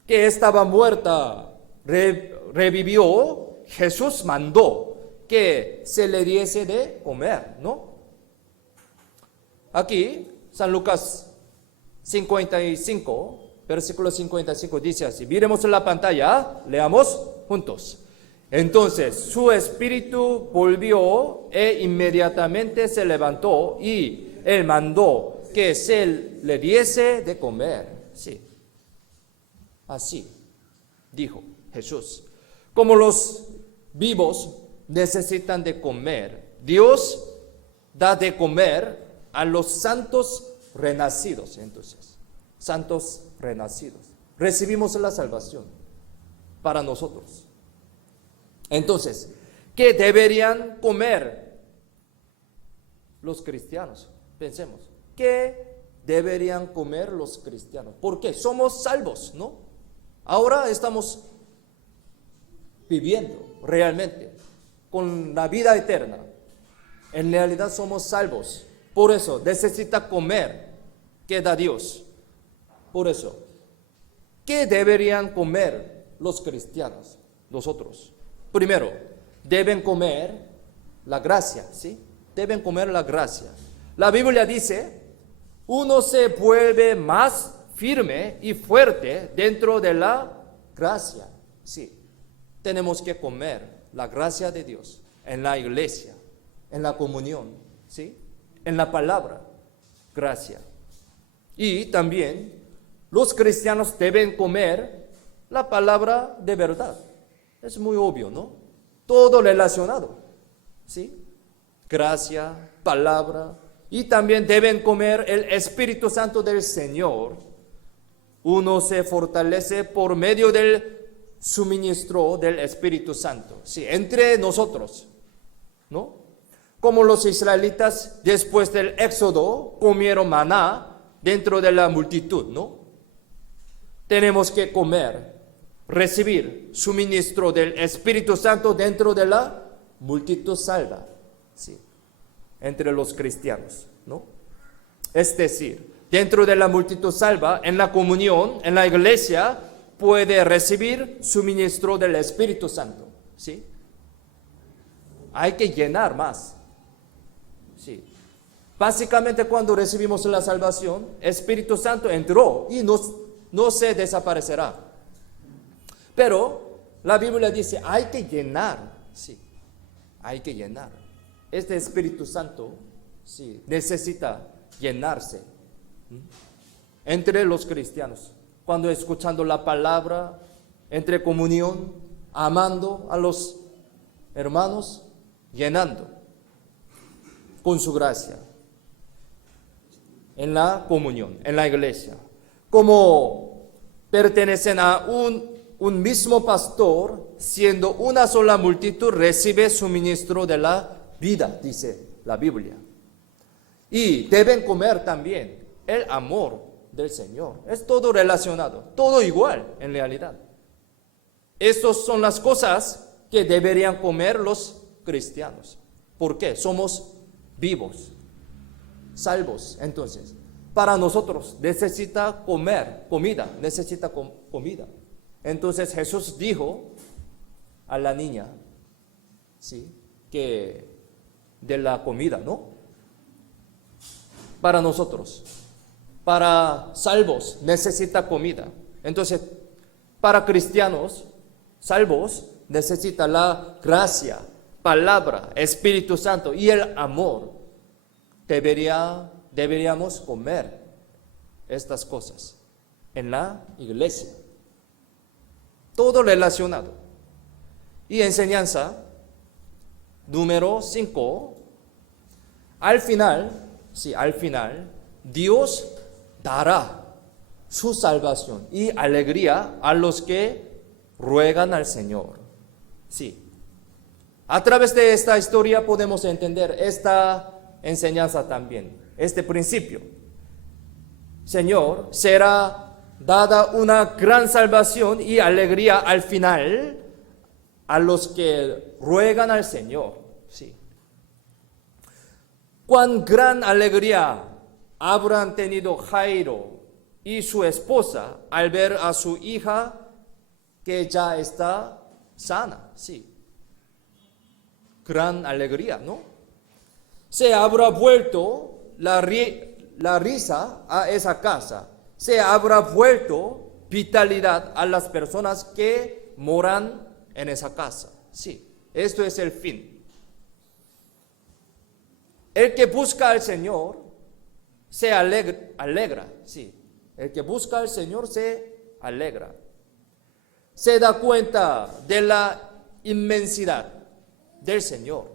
que estaba muerta revivió, Jesús mandó que se le diese de comer, ¿no? Aquí, San Lucas 55, versículo 55 dice así. Miremos en la pantalla, leamos juntos. Entonces su espíritu volvió e inmediatamente se levantó y él mandó que se le diese de comer. Sí. Así dijo Jesús. Como los vivos necesitan de comer, Dios da de comer a los santos renacidos. Entonces, santos renacidos. Recibimos la salvación para nosotros. Entonces, ¿qué deberían comer los cristianos? Pensemos, ¿qué deberían comer los cristianos? Porque somos salvos, ¿no? Ahora estamos viviendo realmente con la vida eterna. En realidad somos salvos. Por eso necesita comer que da Dios. Por eso, ¿qué deberían comer los cristianos? Nosotros. Primero, deben comer la gracia, ¿sí? Deben comer la gracia. La Biblia dice, uno se vuelve más firme y fuerte dentro de la gracia. Sí, tenemos que comer la gracia de Dios en la iglesia, en la comunión, ¿sí? En la palabra, gracia. Y también los cristianos deben comer la palabra de verdad. Es muy obvio, ¿no? Todo relacionado, ¿sí? Gracia, palabra. Y también deben comer el Espíritu Santo del Señor. Uno se fortalece por medio del suministro del Espíritu Santo, ¿sí? Entre nosotros, ¿no? Como los israelitas después del éxodo comieron maná dentro de la multitud, ¿no? Tenemos que comer, recibir suministro del Espíritu Santo dentro de la multitud salva, ¿sí? Entre los cristianos, ¿no? Es decir, dentro de la multitud salva, en la comunión, en la iglesia, puede recibir suministro del Espíritu Santo, ¿sí? Hay que llenar más, ¿sí? Básicamente cuando recibimos la salvación, Espíritu Santo entró y no se desaparecerá. Pero la Biblia dice, hay que llenar, sí, hay que llenar. Este Espíritu Santo, sí, necesita llenarse entre los cristianos. Cuando escuchando la palabra, entre comunión, amando a los hermanos, llenando con su gracia. En la comunión, en la iglesia. Como pertenecen a un mismo pastor, siendo una sola multitud, recibe suministro de la vida, dice la Biblia. Y deben comer también el amor del Señor. Es todo relacionado, todo igual en realidad. Estas son las cosas que deberían comer los cristianos. ¿Por qué? Somos vivos, salvos. Entonces, para nosotros necesita comer comida, necesita comida. Entonces Jesús dijo a la niña, sí, que de la comida, ¿no? Para nosotros, para salvos, necesita comida. Entonces, para cristianos, salvos, necesita la gracia, palabra, Espíritu Santo y el amor. Deberíamos comer estas cosas en la iglesia. Todo relacionado. Y enseñanza número 5. Al final, Dios dará su salvación y alegría a los que ruegan al Señor. Sí. A través de esta historia podemos entender esta enseñanza también, este principio. Señor, será dada una gran salvación y alegría al final a los que ruegan al Señor. Sí. Cuán gran alegría habrán tenido Jairo y su esposa al ver a su hija que ya está sana. Sí. Gran alegría, ¿no? Se habrá vuelto la risa a esa casa. Se habrá vuelto vitalidad a las personas que moran en esa casa. Sí, esto es el fin. El que busca al Señor se alegra, sí. El que busca al Señor se alegra. Se da cuenta de la inmensidad del Señor.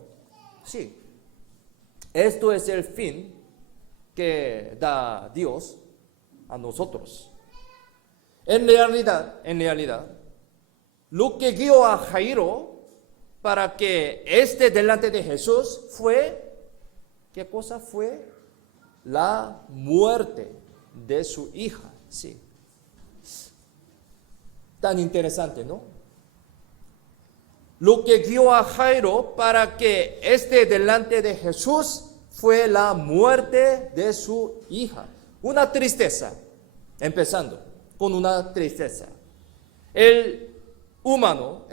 Sí. Esto es el fin que da Dios a nosotros. En realidad, lo que guió a Jairo para que esté delante de Jesús fue, ¿qué cosa fue? La muerte de su hija. Sí. Tan interesante, ¿no? Lo que guió a Jairo para que esté delante de Jesús fue la muerte de su hija. Una tristeza, empezando con una tristeza. El humano,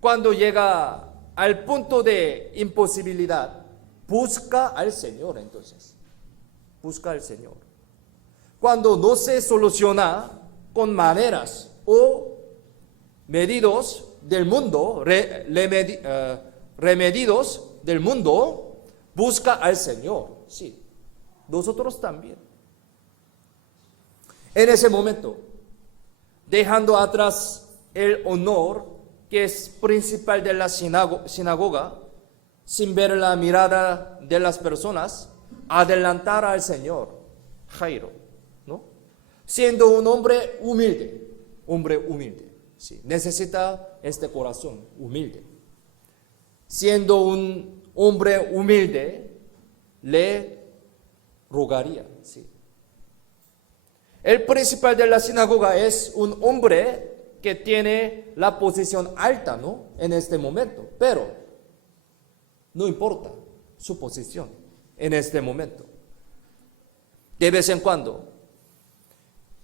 cuando llega al punto de imposibilidad, busca al Señor entonces. Busca al Señor. Cuando no se soluciona con maneras o medios del mundo, remedios del mundo, busca al Señor. Sí, nosotros también. En ese momento, dejando atrás el honor que es principal de la sinagoga, sin ver la mirada de las personas, adelantar al Señor, Jairo, ¿no? Siendo un hombre humilde, sí, necesita este corazón humilde. Siendo un hombre humilde, le rogaría, sí. El principal de la sinagoga es un hombre que tiene la posición alta, ¿no? En este momento, pero no importa su posición en este momento. De vez en cuando,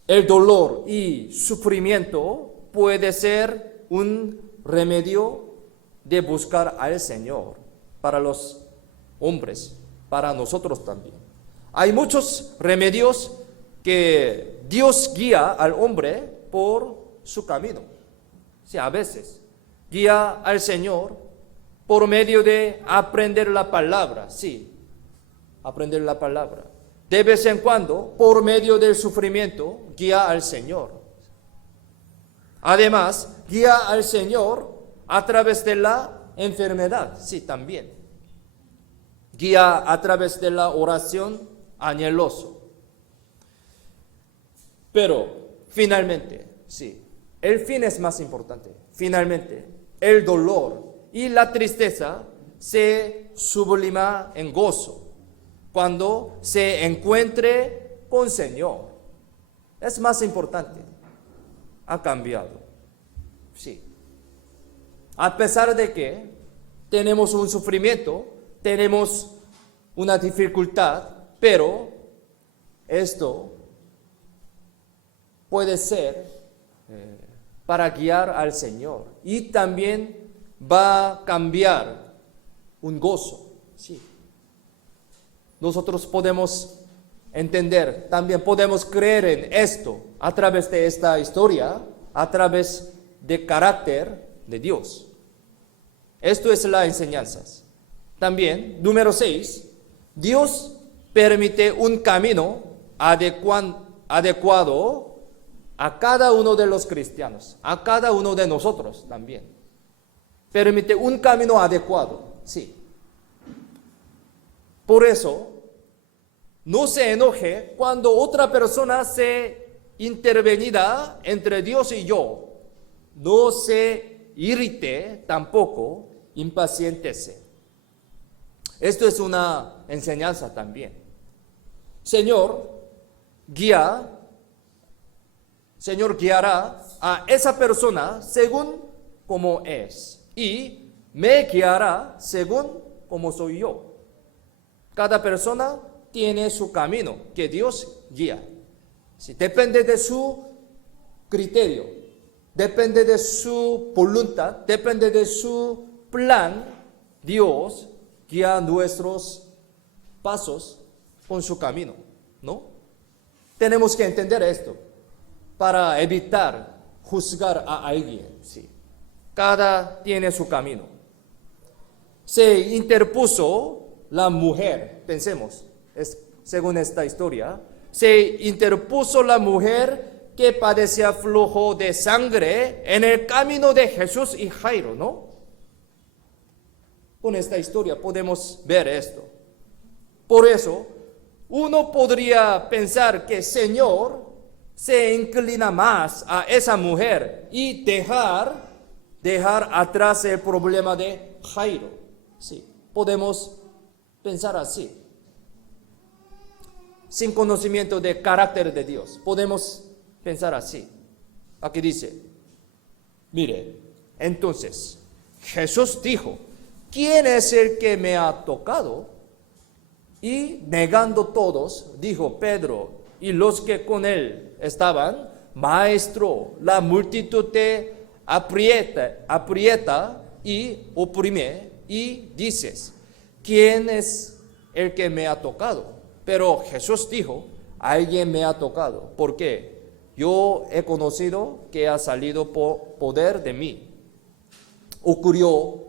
el dolor y sufrimiento puede ser un remedio de buscar al Señor para los hombres, para nosotros también. Hay muchos remedios que Dios guía al hombre por su camino. Sí, a veces guía al Señor por medio de aprender la palabra, sí, aprender la palabra. De vez en cuando, por medio del sufrimiento, guía al Señor. Además, guía al Señor a través de la enfermedad, sí, también. Guía a través de la oración anheloso. Pero, finalmente, sí, el fin es más importante. Finalmente, el dolor y la tristeza se sublima en gozo cuando se encuentre con el Señor. Es más importante. Ha cambiado. Sí. A pesar de que tenemos un sufrimiento, tenemos una dificultad, pero esto puede ser para guiar al Señor y también va a cambiar un gozo. Sí. Nosotros podemos entender, también podemos creer en esto a través de esta historia, a través del carácter de Dios. Esto es la enseñanza. También, número 6, Dios permite un camino adecuado a cada uno de los cristianos, a cada uno de nosotros también. Permite un camino adecuado, sí. Por eso, no se enoje cuando otra persona se intervenida entre Dios y yo. No se irrite tampoco, impaciéntese. Esto es una enseñanza también. Señor guiará a esa persona según como es y me guiará según como soy yo. Cada persona tiene su camino que Dios guía. Sí, depende de su criterio, depende de su voluntad, depende de su plan. Dios guía nuestros pasos con su camino, ¿no? Tenemos que entender esto para evitar juzgar a alguien, sí. cada tiene su camino. Se interpuso la mujer, pensemos, según esta historia, se interpuso la mujer que padecía flujo de sangre en el camino de Jesús y Jairo, ¿no? Con esta historia podemos ver esto. Por eso, uno podría pensar que el Señor se inclina más a esa mujer y dejar atrás el problema de Jairo. Sí, podemos pensar así. Sin conocimiento del carácter de Dios, podemos pensar así. Aquí dice, mire, entonces Jesús dijo, ¿quién es el que me ha tocado? Y negando todos, dijo Pedro y los que con él estaban, Maestro, la multitud te aprieta y oprime, y dices, ¿quién es el que me ha tocado? Pero Jesús dijo, alguien me ha tocado, porque yo he conocido que ha salido poder de mí. Ocurrió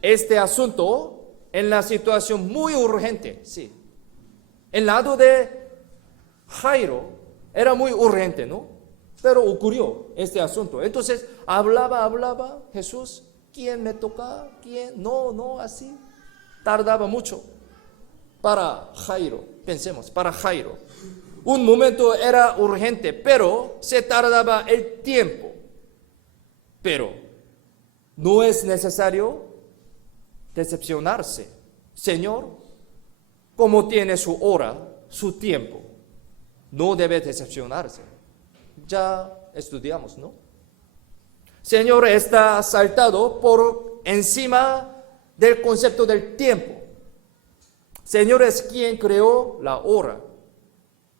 este asunto en la situación muy urgente, sí. El lado de Jairo era muy urgente, ¿no? Pero ocurrió este asunto. Entonces, hablaba Jesús, ¿quién me toca? ¿Quién? No, así. Tardaba mucho. Para Jairo, pensemos, para Jairo. Un momento era urgente, pero se tardaba el tiempo. Pero no es necesario decepcionarse. Señor, como tiene su hora, su tiempo, no debe decepcionarse. Ya estudiamos, ¿no? Señor está saltado por encima del concepto del tiempo. Señor es quien creó la hora.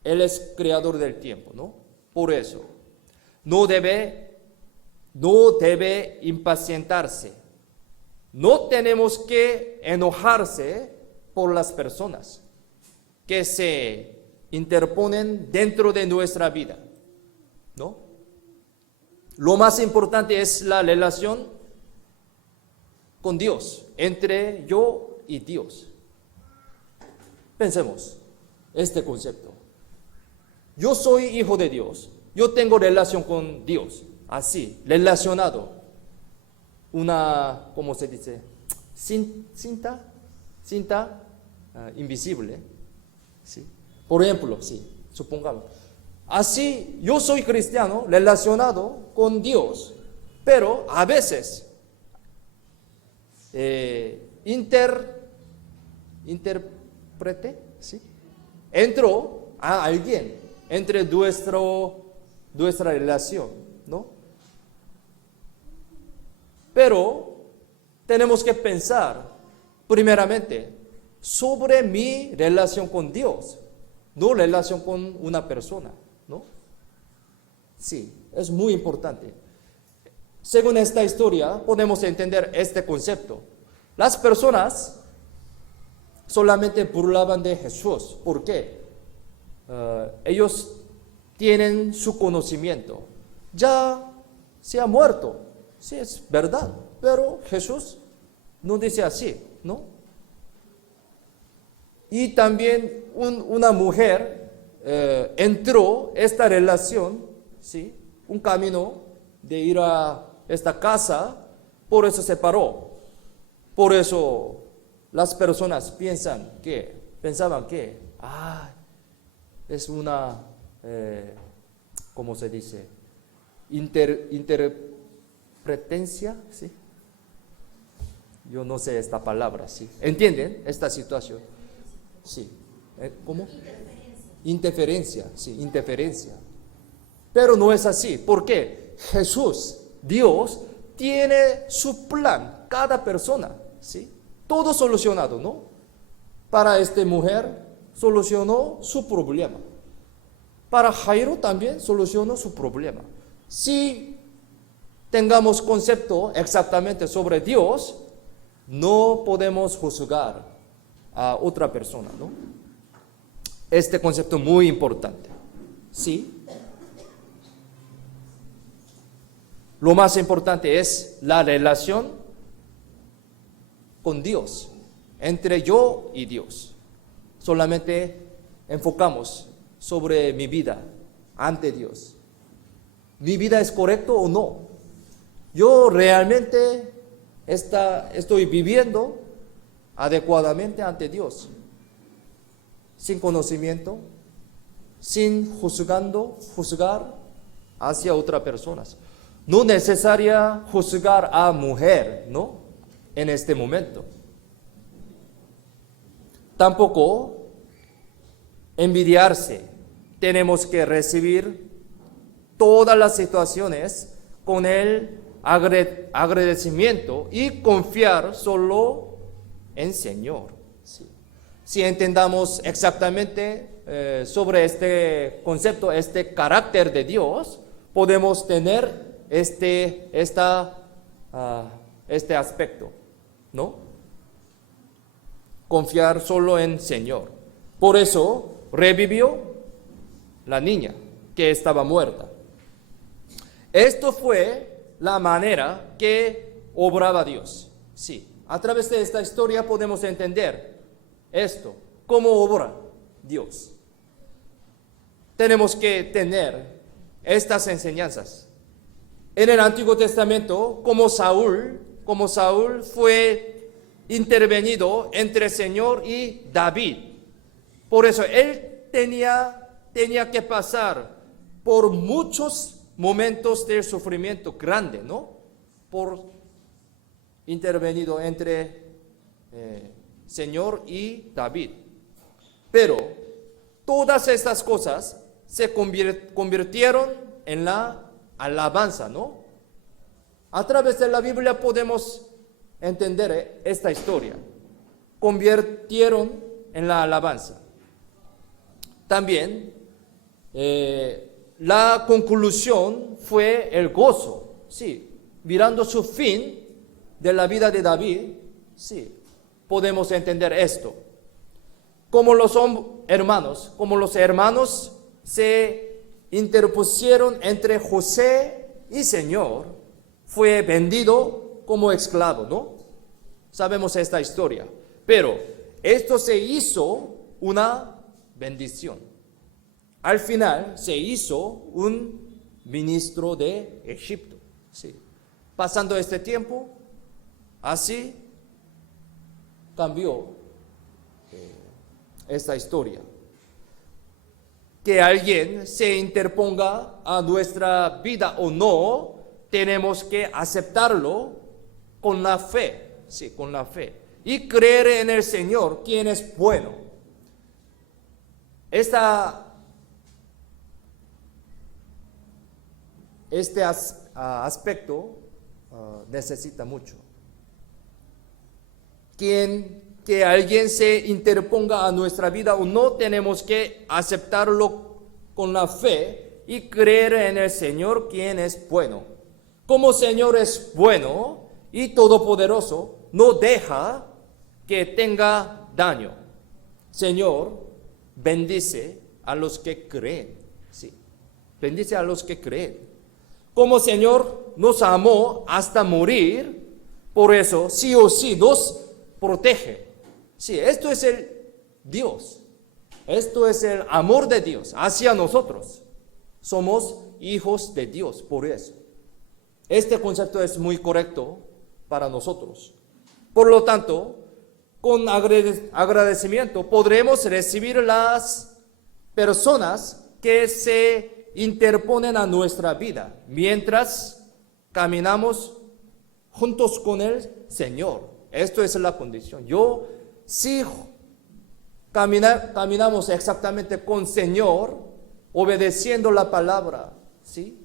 Él es creador del tiempo, ¿no? Por eso, no debe impacientarse. No tenemos que enojarse por las personas que se interponen dentro de nuestra vida, ¿no? Lo más importante es la relación con Dios, entre yo y Dios. Pensemos este concepto. Yo soy hijo de Dios. Yo tengo relación con Dios. Así, relacionado. Una, ¿cómo se dice? Cinta invisible. ¿Sí? Por ejemplo, sí, supongamos. Así, yo soy cristiano relacionado con Dios. Pero a veces, interprete, ¿sí? Entró a alguien entre nuestra relación, ¿no? Pero tenemos que pensar primeramente sobre mi relación con Dios, no relación con una persona, ¿no? Sí, es muy importante. Según esta historia, podemos entender este concepto. Las personas solamente burlaban de Jesús. ¿Por qué? Ellos tienen su conocimiento. Ya se ha muerto. Sí, es verdad. Pero Jesús no dice así, ¿no? Y también una mujer entró esta relación, ¿sí? Un camino de ir a esta casa, por eso se paró. Por eso las personas pensaban que es una, ¿cómo se dice? Interpretencia, ¿sí? Yo no sé esta palabra, ¿sí? ¿Entienden esta situación? Sí. ¿Cómo? Interferencia, sí, interferencia. Pero no es así. ¿Por qué? Jesús, Dios, tiene su plan, cada persona, ¿sí? Todo solucionado, ¿no? Para esta mujer solucionó su problema. Para Jairo también solucionó su problema. Si tengamos concepto exactamente sobre Dios, no podemos juzgar a otra persona, ¿no? Este concepto muy importante. ¿Sí? Lo más importante es la relación con Dios, entre yo y Dios. Solamente enfocamos sobre mi vida ante Dios. ¿Mi vida es correcta o no? Yo realmente estoy viviendo adecuadamente ante Dios, sin conocimiento, sin juzgar hacia otras personas. No necesaria juzgar a mujer, ¿no? En este momento. Tampoco envidiarse. Tenemos que recibir todas las situaciones con el agradecimiento y confiar solo en Señor. Sí. Si entendamos exactamente sobre este concepto, este carácter de Dios, podemos tener este aspecto, ¿no? Confiar solo en Señor. Por eso revivió la niña que estaba muerta. Esto fue la manera que obraba Dios. Sí, a través de esta historia podemos entender esto, cómo obra Dios. Tenemos que tener estas enseñanzas. En el Antiguo Testamento, como Saúl fue intervenido entre el Señor y David. Por eso él tenía que pasar por muchos momentos de sufrimiento grande, ¿no? Por intervenido entre Señor y David. Pero todas estas cosas se convirtieron en la alabanza, ¿no? A través de la Biblia podemos entender esta historia. Convirtieron en la alabanza. También la conclusión fue el gozo. Sí, mirando su fin de la vida de David, sí, podemos entender esto. Como los hermanos se interpusieron entre José y Señor, fue vendido como esclavo, ¿no? Sabemos esta historia. Pero esto se hizo una bendición. Al final se hizo un ministro de Egipto. Sí. Pasando este tiempo, así cambió esta historia. Que alguien se interponga a nuestra vida o no, tenemos que aceptarlo con la fe, sí, con la fe, y creer en el Señor, quien es bueno. Este aspecto necesita mucho. Que alguien se interponga a nuestra vida o no, tenemos que aceptarlo con la fe y creer en el Señor, quien es bueno. Como Señor es bueno y todopoderoso, no deja que tenga daño. Señor bendice a los que creen. Sí, bendice a los que creen. Como Señor nos amó hasta morir, por eso sí o sí nos protege. Sí, esto es el Dios. Esto es el amor de Dios hacia nosotros. Somos hijos de Dios, por eso. Este concepto es muy correcto para nosotros. Por lo tanto, con agradecimiento podremos recibir las personas que se interponen a nuestra vida mientras caminamos juntos con el Señor. Esto es la condición. Si caminamos exactamente con el Señor, obedeciendo la palabra, ¿sí?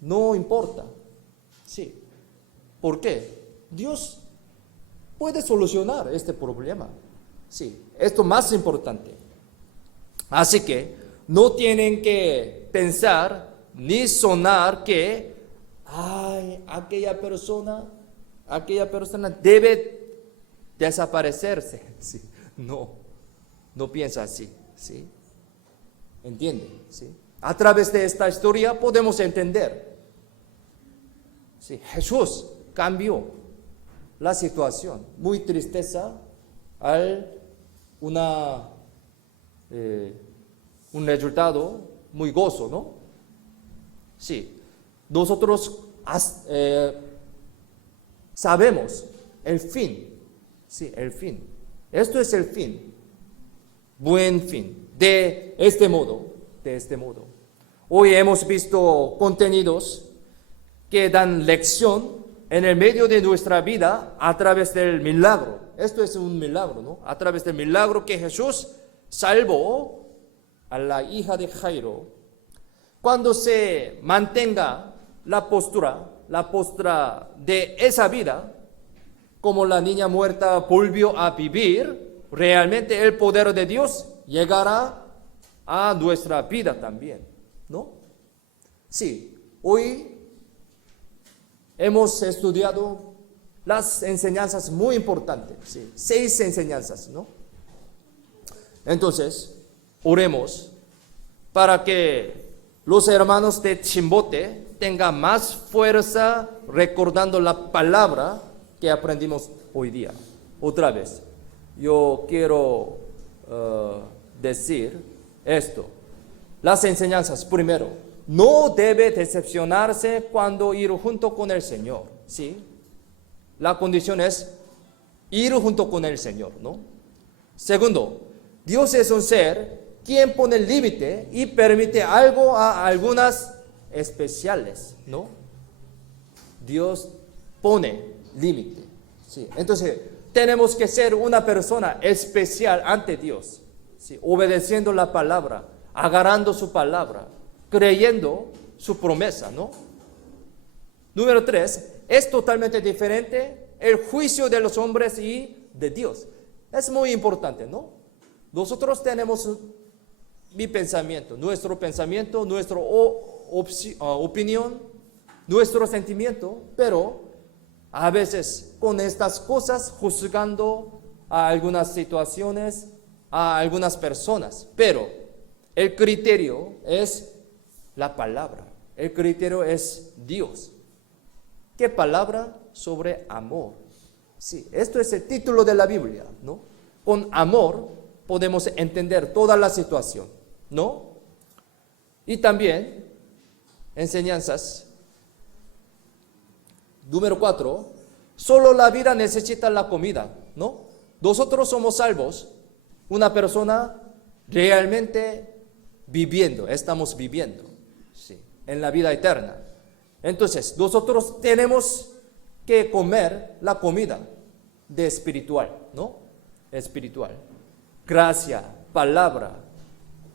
No importa, ¿sí? ¿Por qué? Dios puede solucionar este problema, ¿sí? Esto es más importante. Así que no tienen que pensar ni sonar que, aquella persona debe desaparecerse. ¿Sí? No piensa así, ¿sí? ¿Entiende? ¿Sí? A través de esta historia podemos entender Sí, Jesús cambió la situación, muy tristeza, al un resultado muy gozo, ¿no? Sí, nosotros sabemos el fin, sí, el fin. Esto es el fin, buen fin, de este modo. Hoy hemos visto contenidos que dan lección en el medio de nuestra vida a través del milagro. Esto es un milagro, ¿no? A través del milagro que Jesús salvó a la hija de Jairo. Cuando se mantenga la postura de esa vida, como la niña muerta volvió a vivir, realmente el poder de Dios llegará a nuestra vida también, ¿no? Sí, hoy hemos estudiado las enseñanzas muy importantes, ¿sí? 6 enseñanzas, ¿no? Entonces, oremos para que los hermanos de Chimbote tengan más fuerza recordando la palabra que aprendimos hoy día. Otra vez, yo quiero decir esto. Las enseñanzas, primero, no debe decepcionarse cuando ir junto con el Señor, ¿sí? La condición es ir junto con el Señor, ¿no? Segundo, Dios es un ser quien pone límite y permite algo a algunas especiales, ¿no? Dios pone límite, ¿sí? Entonces, tenemos que ser una persona especial ante Dios, ¿sí? Obedeciendo la palabra, agarrando su palabra, creyendo su promesa, ¿no? Número 3, es totalmente diferente el juicio de los hombres y de Dios. Es muy importante, ¿no? Nosotros tenemos mi pensamiento, nuestra opinión, nuestro sentimiento, pero a veces con estas cosas juzgando a algunas situaciones, a algunas personas, pero el criterio es la palabra, el criterio es Dios. ¿Qué palabra? Sobre amor. Sí, esto es el título de la Biblia, ¿no? Con amor podemos entender toda la situación, ¿no? Y también enseñanzas. Número 4, solo la vida necesita la comida, ¿no? Nosotros somos salvos, una persona realmente viviendo, estamos viviendo, sí, en la vida eterna. Entonces, nosotros tenemos que comer la comida de espiritual, ¿no? Espiritual. Gracia, palabra,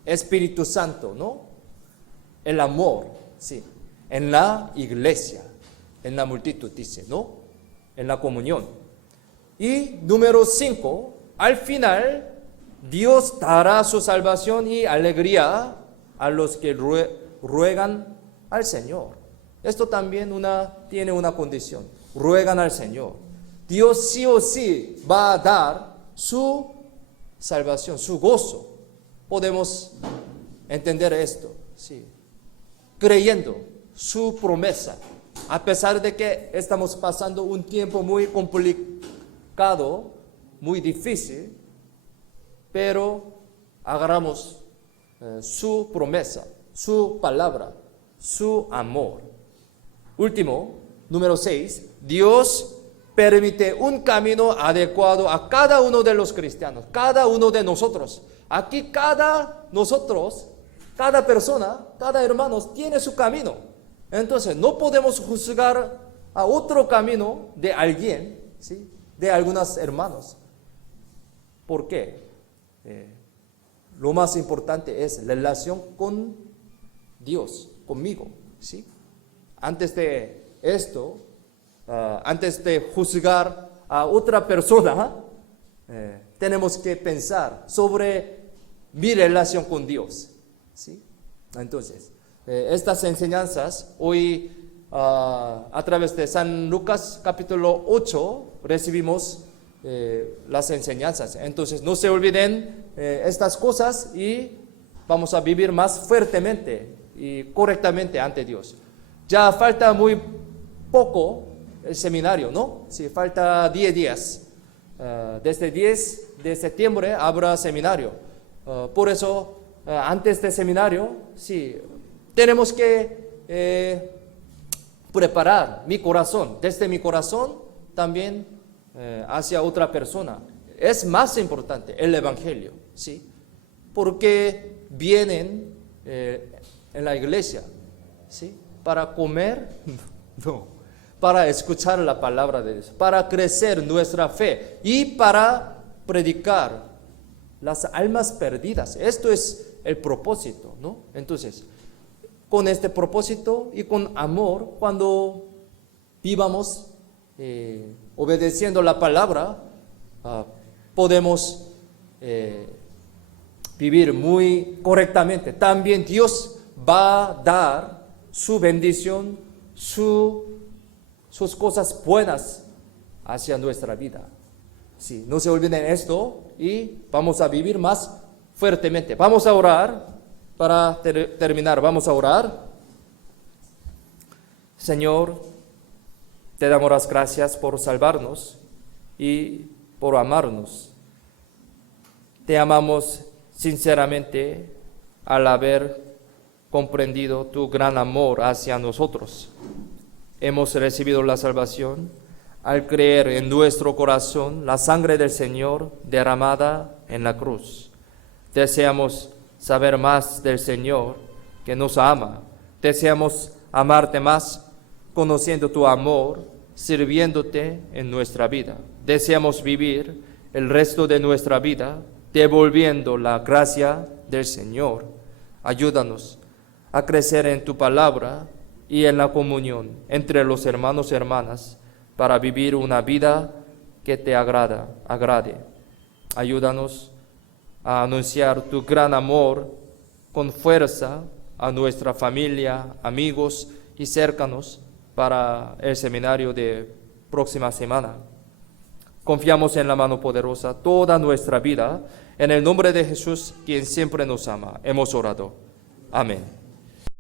Espíritu Santo, ¿no? El amor, sí. En la iglesia, en la multitud, dice, ¿no? En la comunión. Y número 5, al final, Dios dará su salvación y alegría a los que ruegan al Señor. Esto también tiene una condición. Ruegan al Señor. Dios sí o sí va a dar su salvación, su gozo. Podemos entender esto, sí. Creyendo su promesa. A pesar de que estamos pasando un tiempo muy complicado, muy difícil, pero agarramos su promesa, su palabra, su amor. Último, número 6, Dios permite un camino adecuado a cada uno de los cristianos, cada uno de nosotros. Aquí cada persona, cada hermano tiene su camino. Entonces, no podemos juzgar a otro camino de alguien, ¿sí? De algunos hermanos. ¿Por qué? Lo más importante es la relación con Dios, conmigo, ¿sí? Antes de esto, antes de juzgar a otra persona, tenemos que pensar sobre mi relación con Dios, ¿sí? Entonces, estas enseñanzas hoy a través de San Lucas capítulo 8 recibimos las enseñanzas. Entonces no se olviden estas cosas y vamos a vivir más fuertemente y correctamente ante Dios. Ya falta muy poco el seminario, ¿no? Si falta 10 días. Desde 10 de septiembre habrá seminario. Por eso, antes del seminario, sí, tenemos que preparar mi corazón, desde mi corazón también hacia otra persona. Es más importante el Evangelio, ¿sí? Porque vienen en la iglesia, ¿sí? Para comer, no, para escuchar la palabra de Dios, para crecer nuestra fe y para predicar las almas perdidas. Esto es el propósito, ¿no? Entonces, con este propósito y con amor, cuando vivamos obedeciendo la palabra, podemos vivir muy correctamente. También Dios va a dar su bendición, sus cosas buenas hacia nuestra vida. Sí, no se olviden esto y vamos a vivir más fuertemente. Vamos a orar para terminar. Vamos a orar. Señor, te damos las gracias por salvarnos y por amarnos. Te amamos sinceramente al haber comprendido tu gran amor hacia nosotros. Hemos recibido la salvación al creer en nuestro corazón la sangre del Señor derramada en la cruz. Deseamos saber más del Señor que nos ama. Deseamos amarte más, conociendo tu amor, sirviéndote en nuestra vida. Deseamos vivir el resto de nuestra vida devolviendo la gracia del Señor. Ayúdanos a crecer en tu palabra y en la comunión entre los hermanos y hermanas para vivir una vida que te agrade. Ayúdanos a anunciar tu gran amor con fuerza a nuestra familia, amigos y cercanos para el seminario de próxima semana. Confiamos en la mano poderosa toda nuestra vida. En el nombre de Jesús, quien siempre nos ama, hemos orado. Amén.